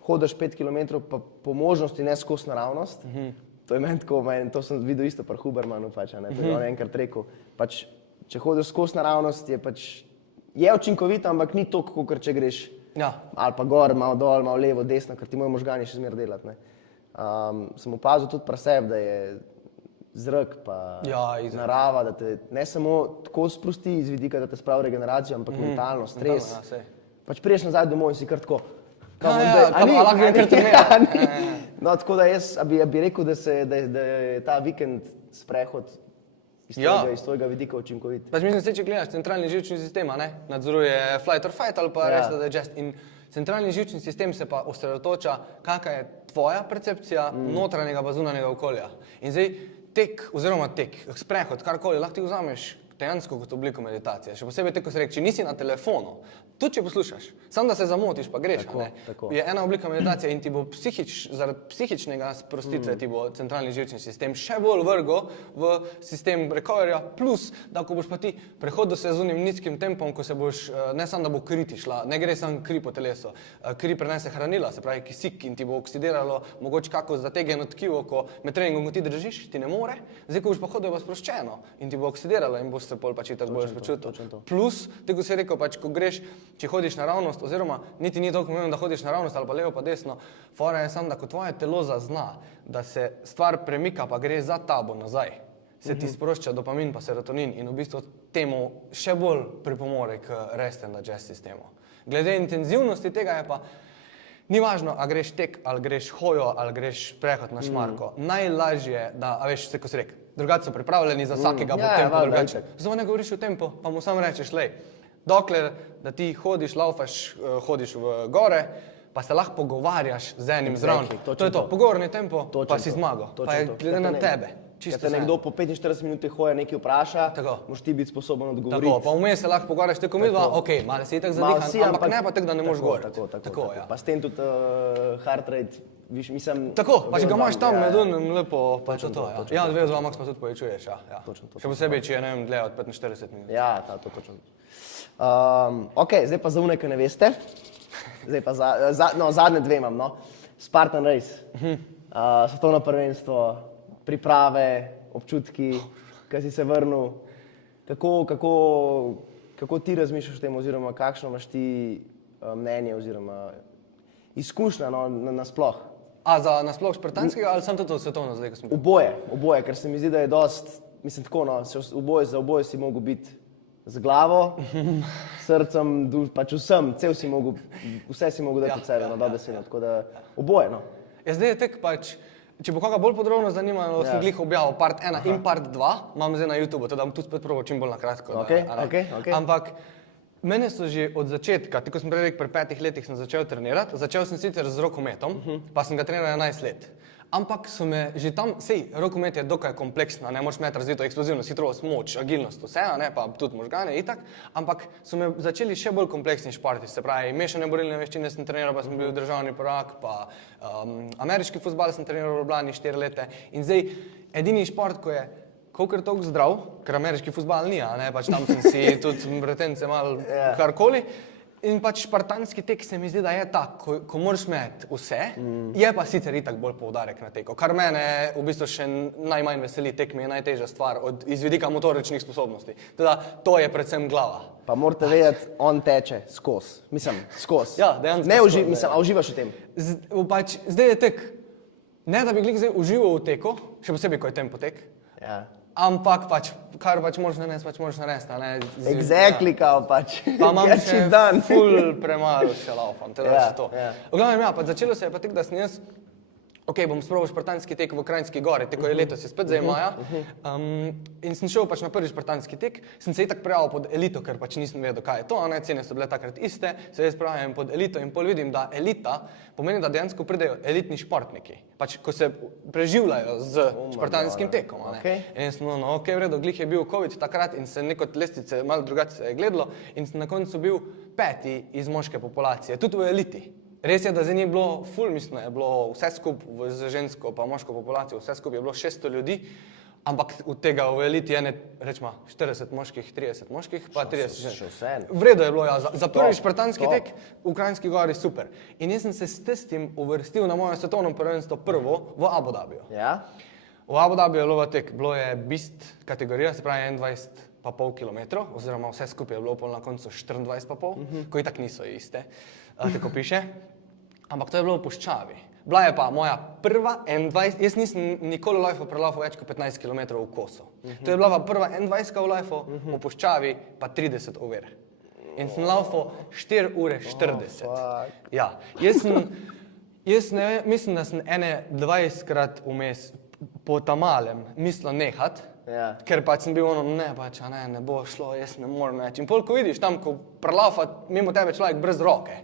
hodaš 5 km, pa po možnosti ne skozi naravnost. To je meni tako, to sem videl isto pri Hubermanu, pač, ne, to je on enkrat rekel. Pač, če hodiš skozi naravnost, je učinkovito, ampak ni toliko, kot če greš ali pa gor, malo dol, malo levo, desno, ker ti moji možgani še zmeraj delati. Ne. Sem opazil tudi pri sebi, da je zrak pa narava, da te ne samo tako sprosti iz vidika, da te spravi regeneracijo, ampak mentalno, stres. Pač priješ nazaj domov in si kar tako. No, tako da jaz bi rekel, da je ta vikend sprehod iz tvojega vidika učinkovit. Pač mislim, če gledaš centralni živčni sistem, nadzoruje flight or fight ali pa rest or digest. In centralni živčni sistem se pa osredotoča, kakšna je tvoja percepcija notranjega pa zunanjega okolja. In zdaj sprehod, karkoli, lahko ti vzameš dejansko kot obliko meditacije. Še posebej te, ko se reče, če nisi na telefonu, tudi če poslušaš, samo da se zamotiš, pa greš, je ena oblika meditacije in ti bo zaradi psihičnega sprostitve ti bo centralni živčni sistem še bolj vrgel v sistem recoveryja, plus, da ko boš pa ti prehodil se z unim nizkim tempom, ko se boš, ne samo da bo kri ti šla, ne gre samo kri po telesu, kri prenese hranila, se pravi kisik in ti bo oksidiralo mogoče kako zategeno tkivo, ko med treningom ti držiš, ti ne more, zdaj ko boš pa hodil, bo sproščeno in ti bo oksidiralo in boš se pol pač itak boš počutil. Plus, tako si rekel, pač, ko greš, če hodiš naravnost, oziroma niti ni toliko pomembno, da hodiš naravnost ali pa levo pa desno, fora je samo, da ko tvoje telo zazna, da se stvar premika, pa gre za tabo nazaj, se ti sprošča dopamin pa serotonin in v bistvu temu še bolj pripomore k rest and digest sistemu. Glede intenzivnosti tega je pa, ni važno, a greš tek, ali greš hojo, ali greš prehod na šmarko. Najlažje, da, a veš, ko si rekel, drugače so pripravljeni za vsakega bo tempo drugače. Zato ne govoriš o tempo, pa mu samo rečeš, lej, dokler da ti hodiš, laufaš, hodiš v gore, pa se lahko pogovarjaš z enim zraven. To je to, pogovorni tempo, pa si zmagal, pa je glede na tebe. Če te nekdo po 45 minutih hoje nekaj vpraša, moš ti biti sposoben odgovoriti. Tako, pa vmes se lahko pogovarjaš tako midva, okej, malo si itak zadihan, ampak ne pa tako, da ne moš govoriti. Tako. Pa s tem tudi heart rate, mislim... Tako, pa če ga imaš tam med unem lepo, pa to. Ja, 2-2 max pa tudi povečuješ, ja. Še posebej, če je, ne vem, dlje od 45 minut. Ja, to točno. Ok, zdaj pa za une, ki ne veste, zdaj pa zadnje dve imam, no. Spartan Race, svetovno prvenstvo, priprave, občutki, kaj si se vrnil, kako ti razmišljaš o tem, oziroma kakšno imaš ti mnenje oziroma izkušnja nasploh? A za nasploh špartanskega ali samo tudi svetovno zdaj, ko smo? Oboje, ker se mi zdi, da je dost, mislim tako, no, za oboje si mogel biti z glavo, srcem, pač vsem, vse si mogel dati od sebe, dobesedno, tako da oboje, no. Ja, zdaj je tek pač, če bo koga bolj podrobno zanimalo, sem glih objavil part 1 in part 2, imam zdaj na YouTube, teda bom tudi spet probal čim bolj na kratko. Ok. Ampak mene so že od začetka, tako sem prej rekel, pri 5 letih sem začel trenirati, začel sem sicer z rokometom, pa sem ga treniral 11 let. Ampak so me že tam, rokomet je dokaj kompleksna, ne moraš imeti razvito eksplozivnost, hitrost, moč, agilnost, vse, ne, pa tudi možgane itak, ampak so me začeli še bolj kompleksni športi, se pravi, mešane borilne veščine sem treniral, pa sem bil državni prvak, pa ameriški fuzbal sem treniral v Ljubljani 4 leta in zdaj edini šport, ko je kolikor toliko zdrav, ker ameriški fuzbal ni, ne, pač tam sem si tudi retence malo karkoli, In pač špartanski tek se mi zdi, da je tak, ko moraš imeti vse, je pa sicer itak bolj poudarek na teku, kar mene v bistvu še najmanj veseli, tek mi je najtežja stvar iz vidika motoričnih sposobnosti. Teda, to je predvsem glava. Pa morate vedeti, on teče skozi. Mislim, skozi. Ja, dejansko Ne skozi, mislim, a uživaš v tem? Pač, zdaj je tek, ne da bi glih zdaj užival v teku, še posebej, ko je tempo tek, Ja. ampak pač, kar pač moraš narediti, pač moraš narediti, a ne? Exactly, kao pač. Pa imam Get še shit done. ful premalo še laufam, teda Ja, še to. ja. V glavnem, ja, pa začelo se je pa tek, da sem jaz, bom sproval špartanski tek v Kranjski Gori, tako je letos, je spet zdaj maja, in sem šel pač na prvi špartanski tek, sem se itak prijavil pod elito, ker pač nisem vedel, kaj je to, a ne, cene so bile takrat iste, se jaz prijavim pod elito in pol vidim, da elita pomeni, da dejansko pridejo elitni športniki, pač ko se preživljajo z špartanskim tekom, a ne. Okay. In sem v redu, glih je bil COVID takrat in se neko lestvice malo drugače se je gledalo in sem na koncu bil 5. iz moške populacije, tudi v eliti. Res je, da zdaj ni bilo ful, mislim, je bilo vse skupaj z žensko pa moško populacijo, vse skupaj je bilo 600 ljudi, ampak od tega v eliti je rečemo 40 moških, 30 moških, pa 30 žensk. Še vseeno. V redu je bilo, ja, za prvi Top, špartanski top. tek v Kranjski Gori super. In jaz sem se s tistim uvrstil na moje svetovno prvenstvo prvo v Abu Dhabiju. Ja? V Abu Dhabiju je bilo tek, bilo je bist kategorija, se pravi 21,5 km, oziroma vse skupaj je bilo pol na koncu 24,5, ko itak niso iste, tako piše. Ampak to je bilo v puščavi. Bila je pa moja prva 21, jaz nisem nikoli v lajfu prelaufal več kot 15 km v kosu. To je bila pa prva 21 v lajfu, v puščavi pa 30 ovir. In sem laufal 4 ure 40. fuck. Ja, jaz ne vem, mislim, da sem ene 20krat vmes po tamalem mislil nehat, Ja. ker pač sem bil ne pač, a ne bo šlo, jaz ne morem več. In pol, ko vidiš tam, ko prelaufa mimo tebe človek brez roke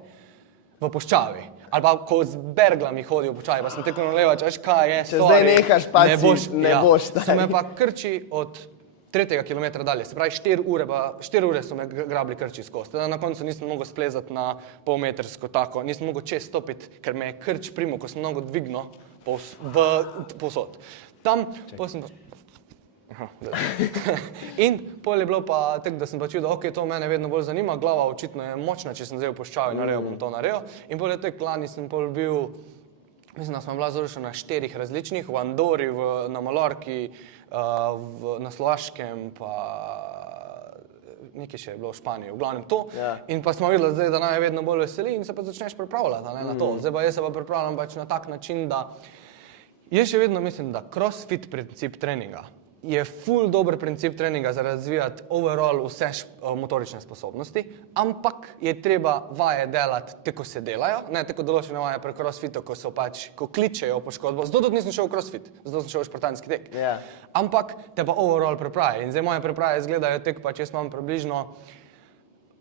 v puščavi, ali pa ko z berglami hodi v puščavi, pa sem tako naleva, če veš kaj je, Če zdaj nehaš, pa ne boš stari. So me pa krči od 3. kilometra dalje, se pravi 4 ure so me grabili krči skozi. Teda na koncu nisem mogel splezati na polmetrsko tako, nisem mogel čez stopiti, ker me je krč primo, ko sem nogo dvignil povsod. Tam, pol sem pa... In pol je bilo pa tako, da sem pa čutil, da ok, to mene vedno bolj zanima, glava očitno je močna, če sem zdaj v puščavi naredil, bom to naredil. In pol je tako, lani sem pol bil, mislim, da smo bila završena na 4 različnih, v Andori, na Malorki, na Slovaškem, pa nekaj še je bilo v Španiji, v glavnem to. Ja. In pa smo videli zdaj, da naj vedno bolj veseli in se pa začneš pripravljati, a ne, na to. Zdaj pa jaz se pa pripravljam pač na tak način, da jaz še vedno mislim, da crossfit princip treninga je ful dober princip treninga za razvijati overall vse motorične sposobnosti, ampak je treba vaje delati tako, ko se delajo, ne tako določene vaje pri crossfitu, ko so pač, ko kličejo poškodbo. Zato tudi nisem šel v crossfit, zato sem šel v špartanski tek. Ja. Ampak te pa overall priprave. In zdaj moje priprave izgledajo tek, pač jaz imam približno,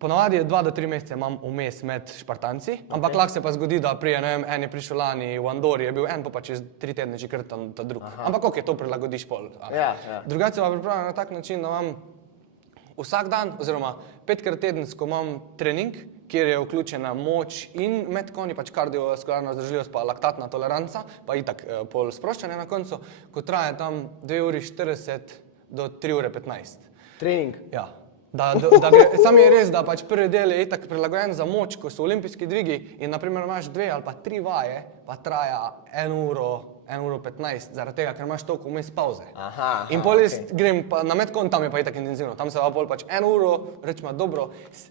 ponavadi je 2 do 3 mesece imam vmes med špartanci, ampak lahko se pa zgodi, da prije, ne vem, en je prišel lani v Andori, je bil en, pa čez 3 tedne že kar ta drug. Ampak ok, to prilagodiš pol. Ja, ja. Drugače se pa pripravljam na tak način, da imam vsak dan, oziroma 5krat tedensko imam trening, kjer je vključena moč in med konji, pač kardiovaskularna vzdržljivost, pa laktatna toleranca, pa itak pol sproščanje na koncu, ko traja tam 2 uri 40 do 3 ure 15. Trening. Ja. Sam je res, da pač prvi del je itak prilagojen za moč, ko so olimpijski dvigi in naprimer imaš 2 ali pa 3 vaje, pa traja 1 uro 15, zaradi tega, ker imaš toliko vmes pauze. Aha, In pol jaz okej. grem pa na Metcon, tam je pa itak intenzivno, tam se pa pol pač 1 uro, rečemo dobro,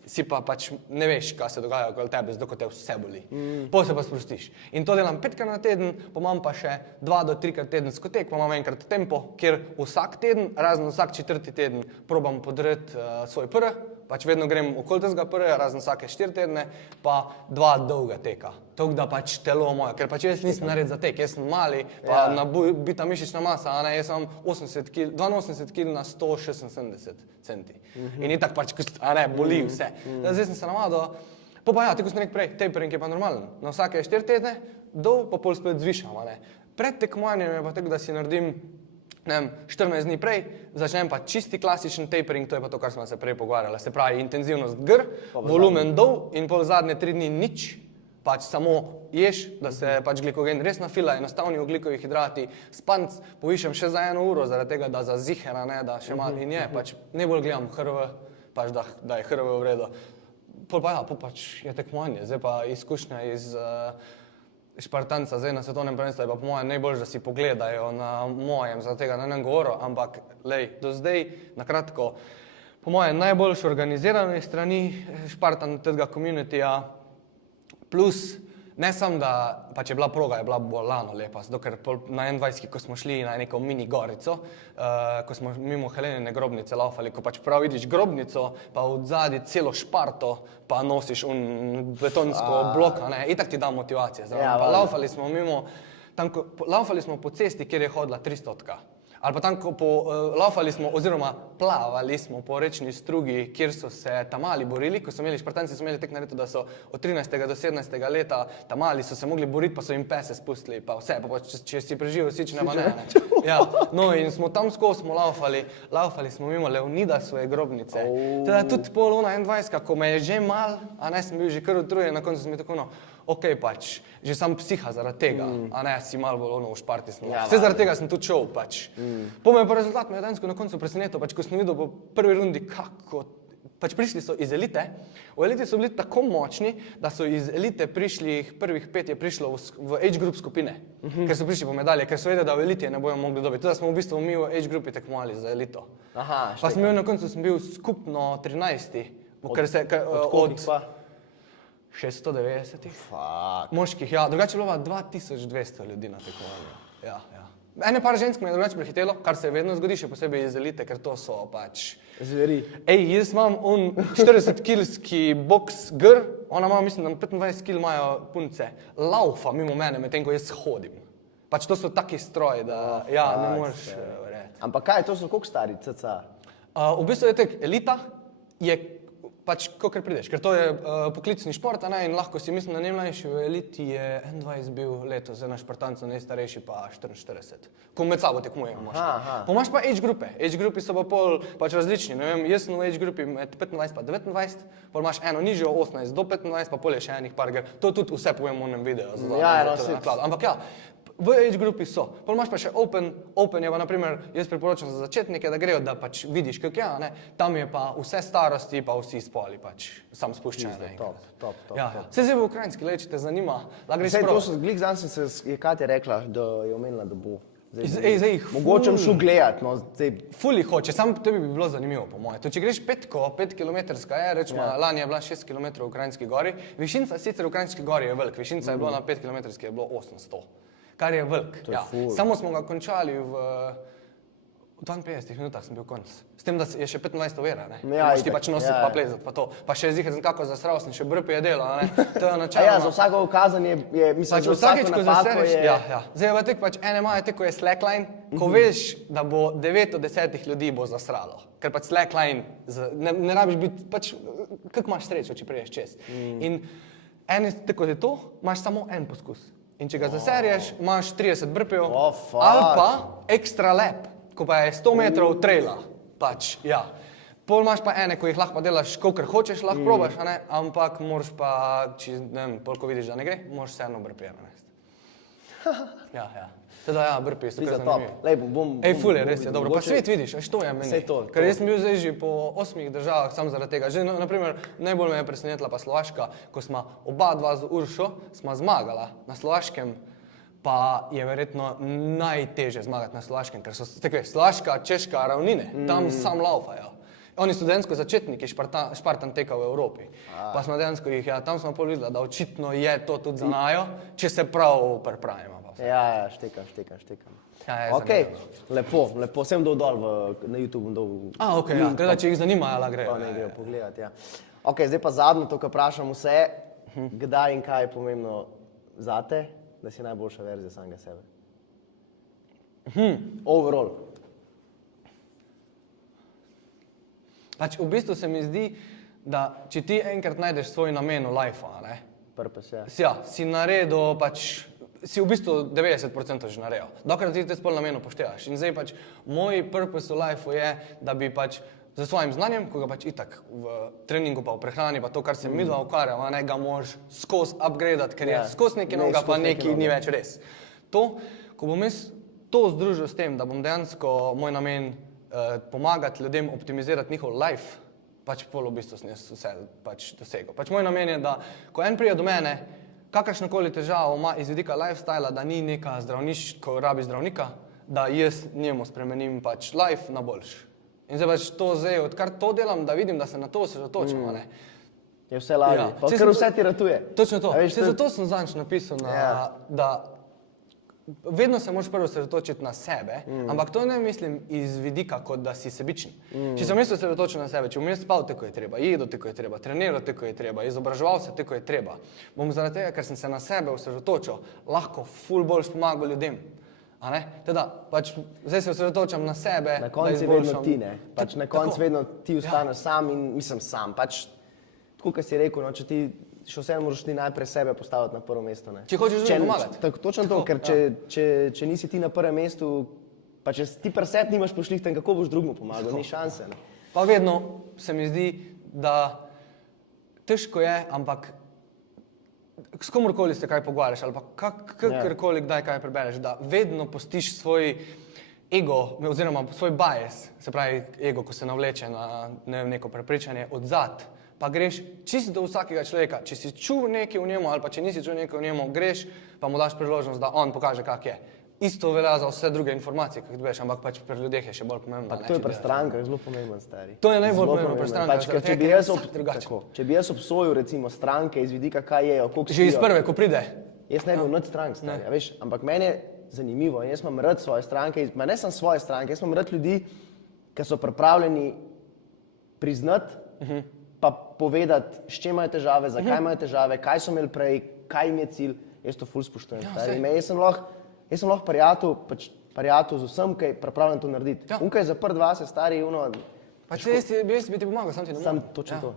si pa pač ne veš, kaj se dogaja okoli tebe, zato ko te vse boli. Pol se pa sprostiš. In to delam 5krat na teden, pa imam pa še 2 do 3krat tedensko tek, pa imam enkrat tempo, kjer vsak teden, razen vsak 4. teden, probam podreti svoj PR, pač vedno grem okoli tega PR, razen vsake 4 tedne, pa 2 dolga teka. Toliko, da pač telo moje, ker pač jaz nisem nared za tek, jaz sem mali, pa nabita mišična masa, a ne, jaz imam 82 kg na 176 centi. In itak pač, a ne, boli vse. Zdaj sem se navadil, pa ja, tako sem rekel prej, tapering je pa normalen. Na vsake 4 tedne, pa pol spet zvišam, a ne. Pred tekmovanjem je pa tako, da si naredim, ne vem, 14 dni prej, začnem pa čisti klasičen tapering, to je pa to, kar smo se prej pogovarjali, se pravi intenzivnost gr, volumen dol in pol zadnje 3 dni nič, pač samo ješ, da se pač glikogen res nafila, enostavni ogljikovi hidrati, spanc povišam še za 1 uro, zaradi tega, da za zihera, ne, da še malo in je, pač ne bolj gledam HRV, pač da je HRV v redu. pol pač je tekmovanje, zdaj pa izkušnja iz Špartanca, zdaj na svetovnem prvenstvu je pa po mojem najboljše, da si pogledajo na mojem, za tega ne govorim, ampak do zdaj, na kratko, po mojem najboljše organizirane strani Špartan tega communityja, plus ne samo, da pač je bila proga, je bila bolano lepa, zato ker na 21, ko smo šli na neko mini gorico, ko smo mimo Helenine grobnice laufali, ko pač prav vidiš grobnico, pa od zadaj celo Šparto, pa nosiš betonsko blok, itak ti da motivacija. Pa laufali smo mimo, laufali smo po cesti, kjer je hodila 300. Ali pa tam, laufali smo, oziroma plavali smo po rečni strugi, kjer so se tamali borili, ko so imeli, Špartanci so imeli tek nareto, da so od 13. do 17. leta tamali so se mogli boriti, pa so jim pese spustili, pa vse, pa če si preživel sične, pa ne. Ja, no in smo tam skozi smo laufali smo mimo Leonida svoje grobnice. Teda tudi pol 21, ko me je že mal, a ne, sem bil že kar utrujen, na koncu sem mi tako, okej pač, že sam psiha zaradi tega, a ne, si malo bolj v Šparti smo. Vse zaradi tega sem tudi šel, pač. Po me pa rezultat me je dejansko na koncu presenetil, pač ko sem videl po prvi rundi, kako, pač prišli so iz elite, v elite so bili tako močni, da so iz elite prišli, prvih 5 je prišlo v age group skupine, ker so prišli po medalje, ker so vedeli, da v elite ne bojo mogli dobiti. Tudi smo v bistvu mi v age groupi tekmovali za elito. Pa sem bil na koncu, sem bil skupno 13. Od 690 moških, ja, drugače je bilo 2200 ljudi na tekmovanju. Ja. Ene par žensk me je drugače prehitelo, kar se vedno zgodi, še posebej iz elite, ker to so pač zveri. Jaz imam 40-kilski boks gr, ona ima, mislim, da 25 kil imajo punce, laufa mimo mene, medtem ko jaz hodim. Pač to so taki stroji, da ne moreš verjeti. Ampak kaj, to so koliko stari, cca? V bistvu je tek, elita je pač, kakor prideš, ker to je poklicni šport, in lahko si, mislim, da najmlajši v eliti je 21 bil letos, na Špartancu najstarejši pa 44, ko med sabo tekmujemo. Pa imaš pa age grupe, age grupi so pa pol pač različni, ne vem, jaz sem v age grupi med 25 pa 29, pol imaš eno nižjo 18 do 25, pa pol je še enih par, to tudi vse povem v onem videu. Ampak ja, v age grupi so. Pol imaš pa še open je pa, naprimer, jaz priporočam za začetnike, da grejo, da pač vidiš, kak je, ne, tam je pa vse starosti, pa vsi spoli, pač, sam spuščajo naenkrat. Top. Se zdaj v ukrajinski leči te zanima, da greš prav. To so, glik dan je Katja rekla, da je omenila, da bo. Zdaj jih mogoče šel gledat, no, zdaj. Ful jih hoče, sam tebi bi bilo zanimivo, po moje. To, če greš 5-kilometrska je, rečemo, lani je bila 6 km v Ukrajinski gori, višinca sicer v Ukrajinski gori je velik, višinca je bilo na 5-kilometrski je bilo 800. Kar je velik, ja. Samo smo ga končali v 52 minutah sem bil konc. S tem, da je še 25 ovira, ne? Moš ti pač nositi pa plezati, pa to. Pa še zihar sem kako zasral, sem še brpi je delo, ne? To je načelno. Za vsako ukazanje je, mislim, za vsako napako je... Ja. Zdaj pa tek pač ene maje, tek ko je slackline, ko veš, da bo 9 od 10 ljudi bo zasralo. Ker pač slackline, ne rabiš biti, pač, kak imaš srečo, če priješ čez. In tek ko je to, imaš samo en poskus. In če ga zaserješ, imaš 30 brpev, ali pa extra lap, ko pa je 100 metrov traila, pač, ja. Pol imaš pa ene, ko jih lahko delaš, kolikor hočeš, lahko probaš, a ne, ampak moraš pa, če, ne vem, pol ko vidiš, da ne gre, moraš se eno brpeja nanesti. Ja. Teda ja, brpeji so kar zanimivi. Ful je, res je, dobro, pa svet vidiš, to je meni. Ker jaz sem bil zdaj že po 8 državah sam zaradi tega. Že, naprimer, najbolj me je presenetila pa Slovaška, ko smo oba dva z Uršo, smo zmagala na Slovaškem, pa je verjetno najtežje zmagati na Slovaškem, ker so takve Slovaška, Češka, ravnine, tam sam laufajo. Oni so dejansko začetniki Špartan teka v Evropi. Pa smo dejansko jih, tam smo pol videla, da očitno je to tudi za najo, če se prav pripravimo. Ja, štekam. Ok, lepo, sem dol na YouTube dol. Ok, ja, teda, če jih zanima, grejo. Ne grejo pogledati, ja. Ok, zdaj pa zadnjo to, ko vprašam vse, kdaj in kaj je pomembno zate, da si najboljša verzija samega sebe? Overall. Pač v bistvu se mi zdi, da če ti enkrat najdeš svoj namen v lifeu, ne? Purpose, ja. Ja, si naredil pač, si v bistvu 90% že naredil. Dokrat ti te spol namen upoštevaš. In zdaj pač, moj purpose v lifeu je, da bi pač za svojim znanjem, ko ga pač itak v treningu pa v prehrani, pa to, kar se mi dva ukvarjava, ne, ga moraš skozi upgradeati, ker je skozi nekaj novega, pa nekaj ni več res. To, ko bom jaz to združil s tem, da bom dejansko moj namen pomagati ljudem optimizirati njihov life, pač pol v bistvu sem jaz vse pač dosegel. Pač moj namen je, da ko en prije do mene, kakršnokoli težavo ima iz vidika lifestyla, da ni neka ko rabi zdravnika, da jaz njemu spremenim pač life na boljš. In zdaj pač odkar to delam, da vidim, da se na to osredotočam, a ne. Je vse lažje. Ja. Pa ker vse ti ratuje. Točno to. A veš, Zato sem zadnjič napisal, da vedno se moraš prvo osredotočiti na sebe, ampak to ne mislim iz vidika, kot da si sebičen. Če sem jaz osredotočil na sebe, če bom jaz spal tako je treba, jedel tako je treba, treniral tako je treba, izobraževal se tako je treba, bom zaradi tega, ker sem se na sebe osredotočil, lahko ful bolj pomagal ljudem. A ne? Teda, pač zdaj se osredotočam na sebe, Na koncu je vedno ti, ne? Pač na koncu vedno ti ostaneš sam in mislim sam. Pač, tako kot si rekel, no, če ti še vseeno moraš ti najprej sebe postaviti na prvo mesto, ne? Če hočeš drugim pomagati. Točno to, ker če nisi ti na prvem mestu, pa če ti pri sebi nimaš pošlihten, kako boš drugemu pomagal, ni šanse, ne? Pa vedno se mi zdi, da težko je, ampak s komorkoli se kaj pogovarjaš ali pa kakorkoli kdaj kaj prebereš, da vedno pustiš svoj ego oziroma svoj bias, se pravi ego, ko se navleče na neko prepričanje odzad, pa greš čisto do vsakega človeka. Če si čul nekaj v njemu ali pa če nisi čul nekaj v njemu, greš pa mu daš priložnost, da on pokaže, kak je. Isto velja za vse druge informacije, ki jih dobiš, ampak pač pri ljudeh je še bolj pomembno. To je pri strankah zelo pomemben, stari. To je najbolj pomembno pri strankah. Pač, če bi jaz obsojil recimo stranke iz vidika, kaj je, koliko že iz prve, ko pride. Jaz ne bi bil nič strank, stari, a veš, ampak meni je zanimivo in jaz imam rad svoje stranke, ne sem svoje stranke, jaz imam rad ljudi, ki so pripravljeni priznati, pa povedati, s čem imajo težave, zakaj imajo težave, kaj so imeli prej, kaj jim je cilj, jaz to ful spoštujem. Jaz sem lahko prijatelj z vsem, ki je pripravljen to narediti. Unkaj zaprt vase, stari, Pač jaz bi ti pomagal, sam ti ne morem. Točno to.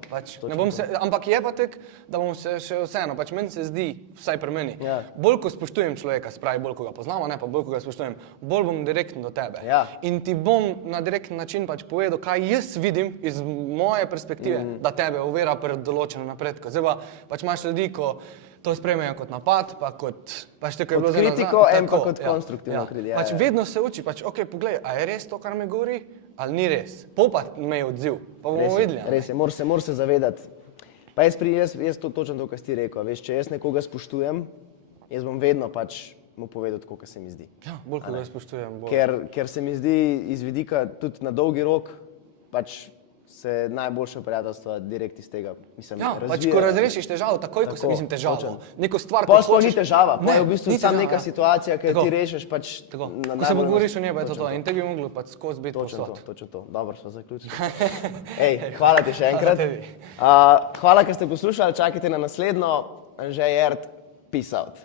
Ampak je pa tak, da bom se še vseeno, pač meni se zdi, vsaj pri meni, bolj ko spoštujem človeka, spravi bolj ko ga poznamo, ne pa bolj ko ga spoštujem, bolj bom direktno do tebe. In ti bom na direktni način pač povedal, kaj jaz vidim iz moje perspektive, da tebe ovira pred določenim napredkom. Zdaj pa pač imaš ljudi, ko to sprejmejo kot napad, pa kot kritiko, en pa kot konstruktivno kritiko. Pač vedno se uči, pač ok, poglej, a je res to, kar me govori, ali ni res. Pa me je odziv, pa bomo videli. Res je, moraš se zavedati. Pa jaz to točno to, kar si ti rekel, veš, če jaz nekoga spoštujem, jaz bom vedno pač mu povedal tako, kar se mi zdi. Ja, bolj ko ga spoštujem, bolj. Ker se mi zdi iz vidika tudi na dolgi rok, pač se najboljša prijateljstva direkt iz tega, mislim, razvija. Pač ko razrešiš težavo, takoj, ko se mislim težavo, neko stvar, ko hočeš... ni težava, pa je v bistvu sam neka situacija, ki ti rešiš pač... Ko se pogovoriš o njej, pa je to. In te bi moglo pač skozi biti posod. Točno to. Dobro, smo zaključili. Hvala ti še enkrat. Hvala, ker ste poslušali, čakajte na naslednjo. Anže Ert, peace out.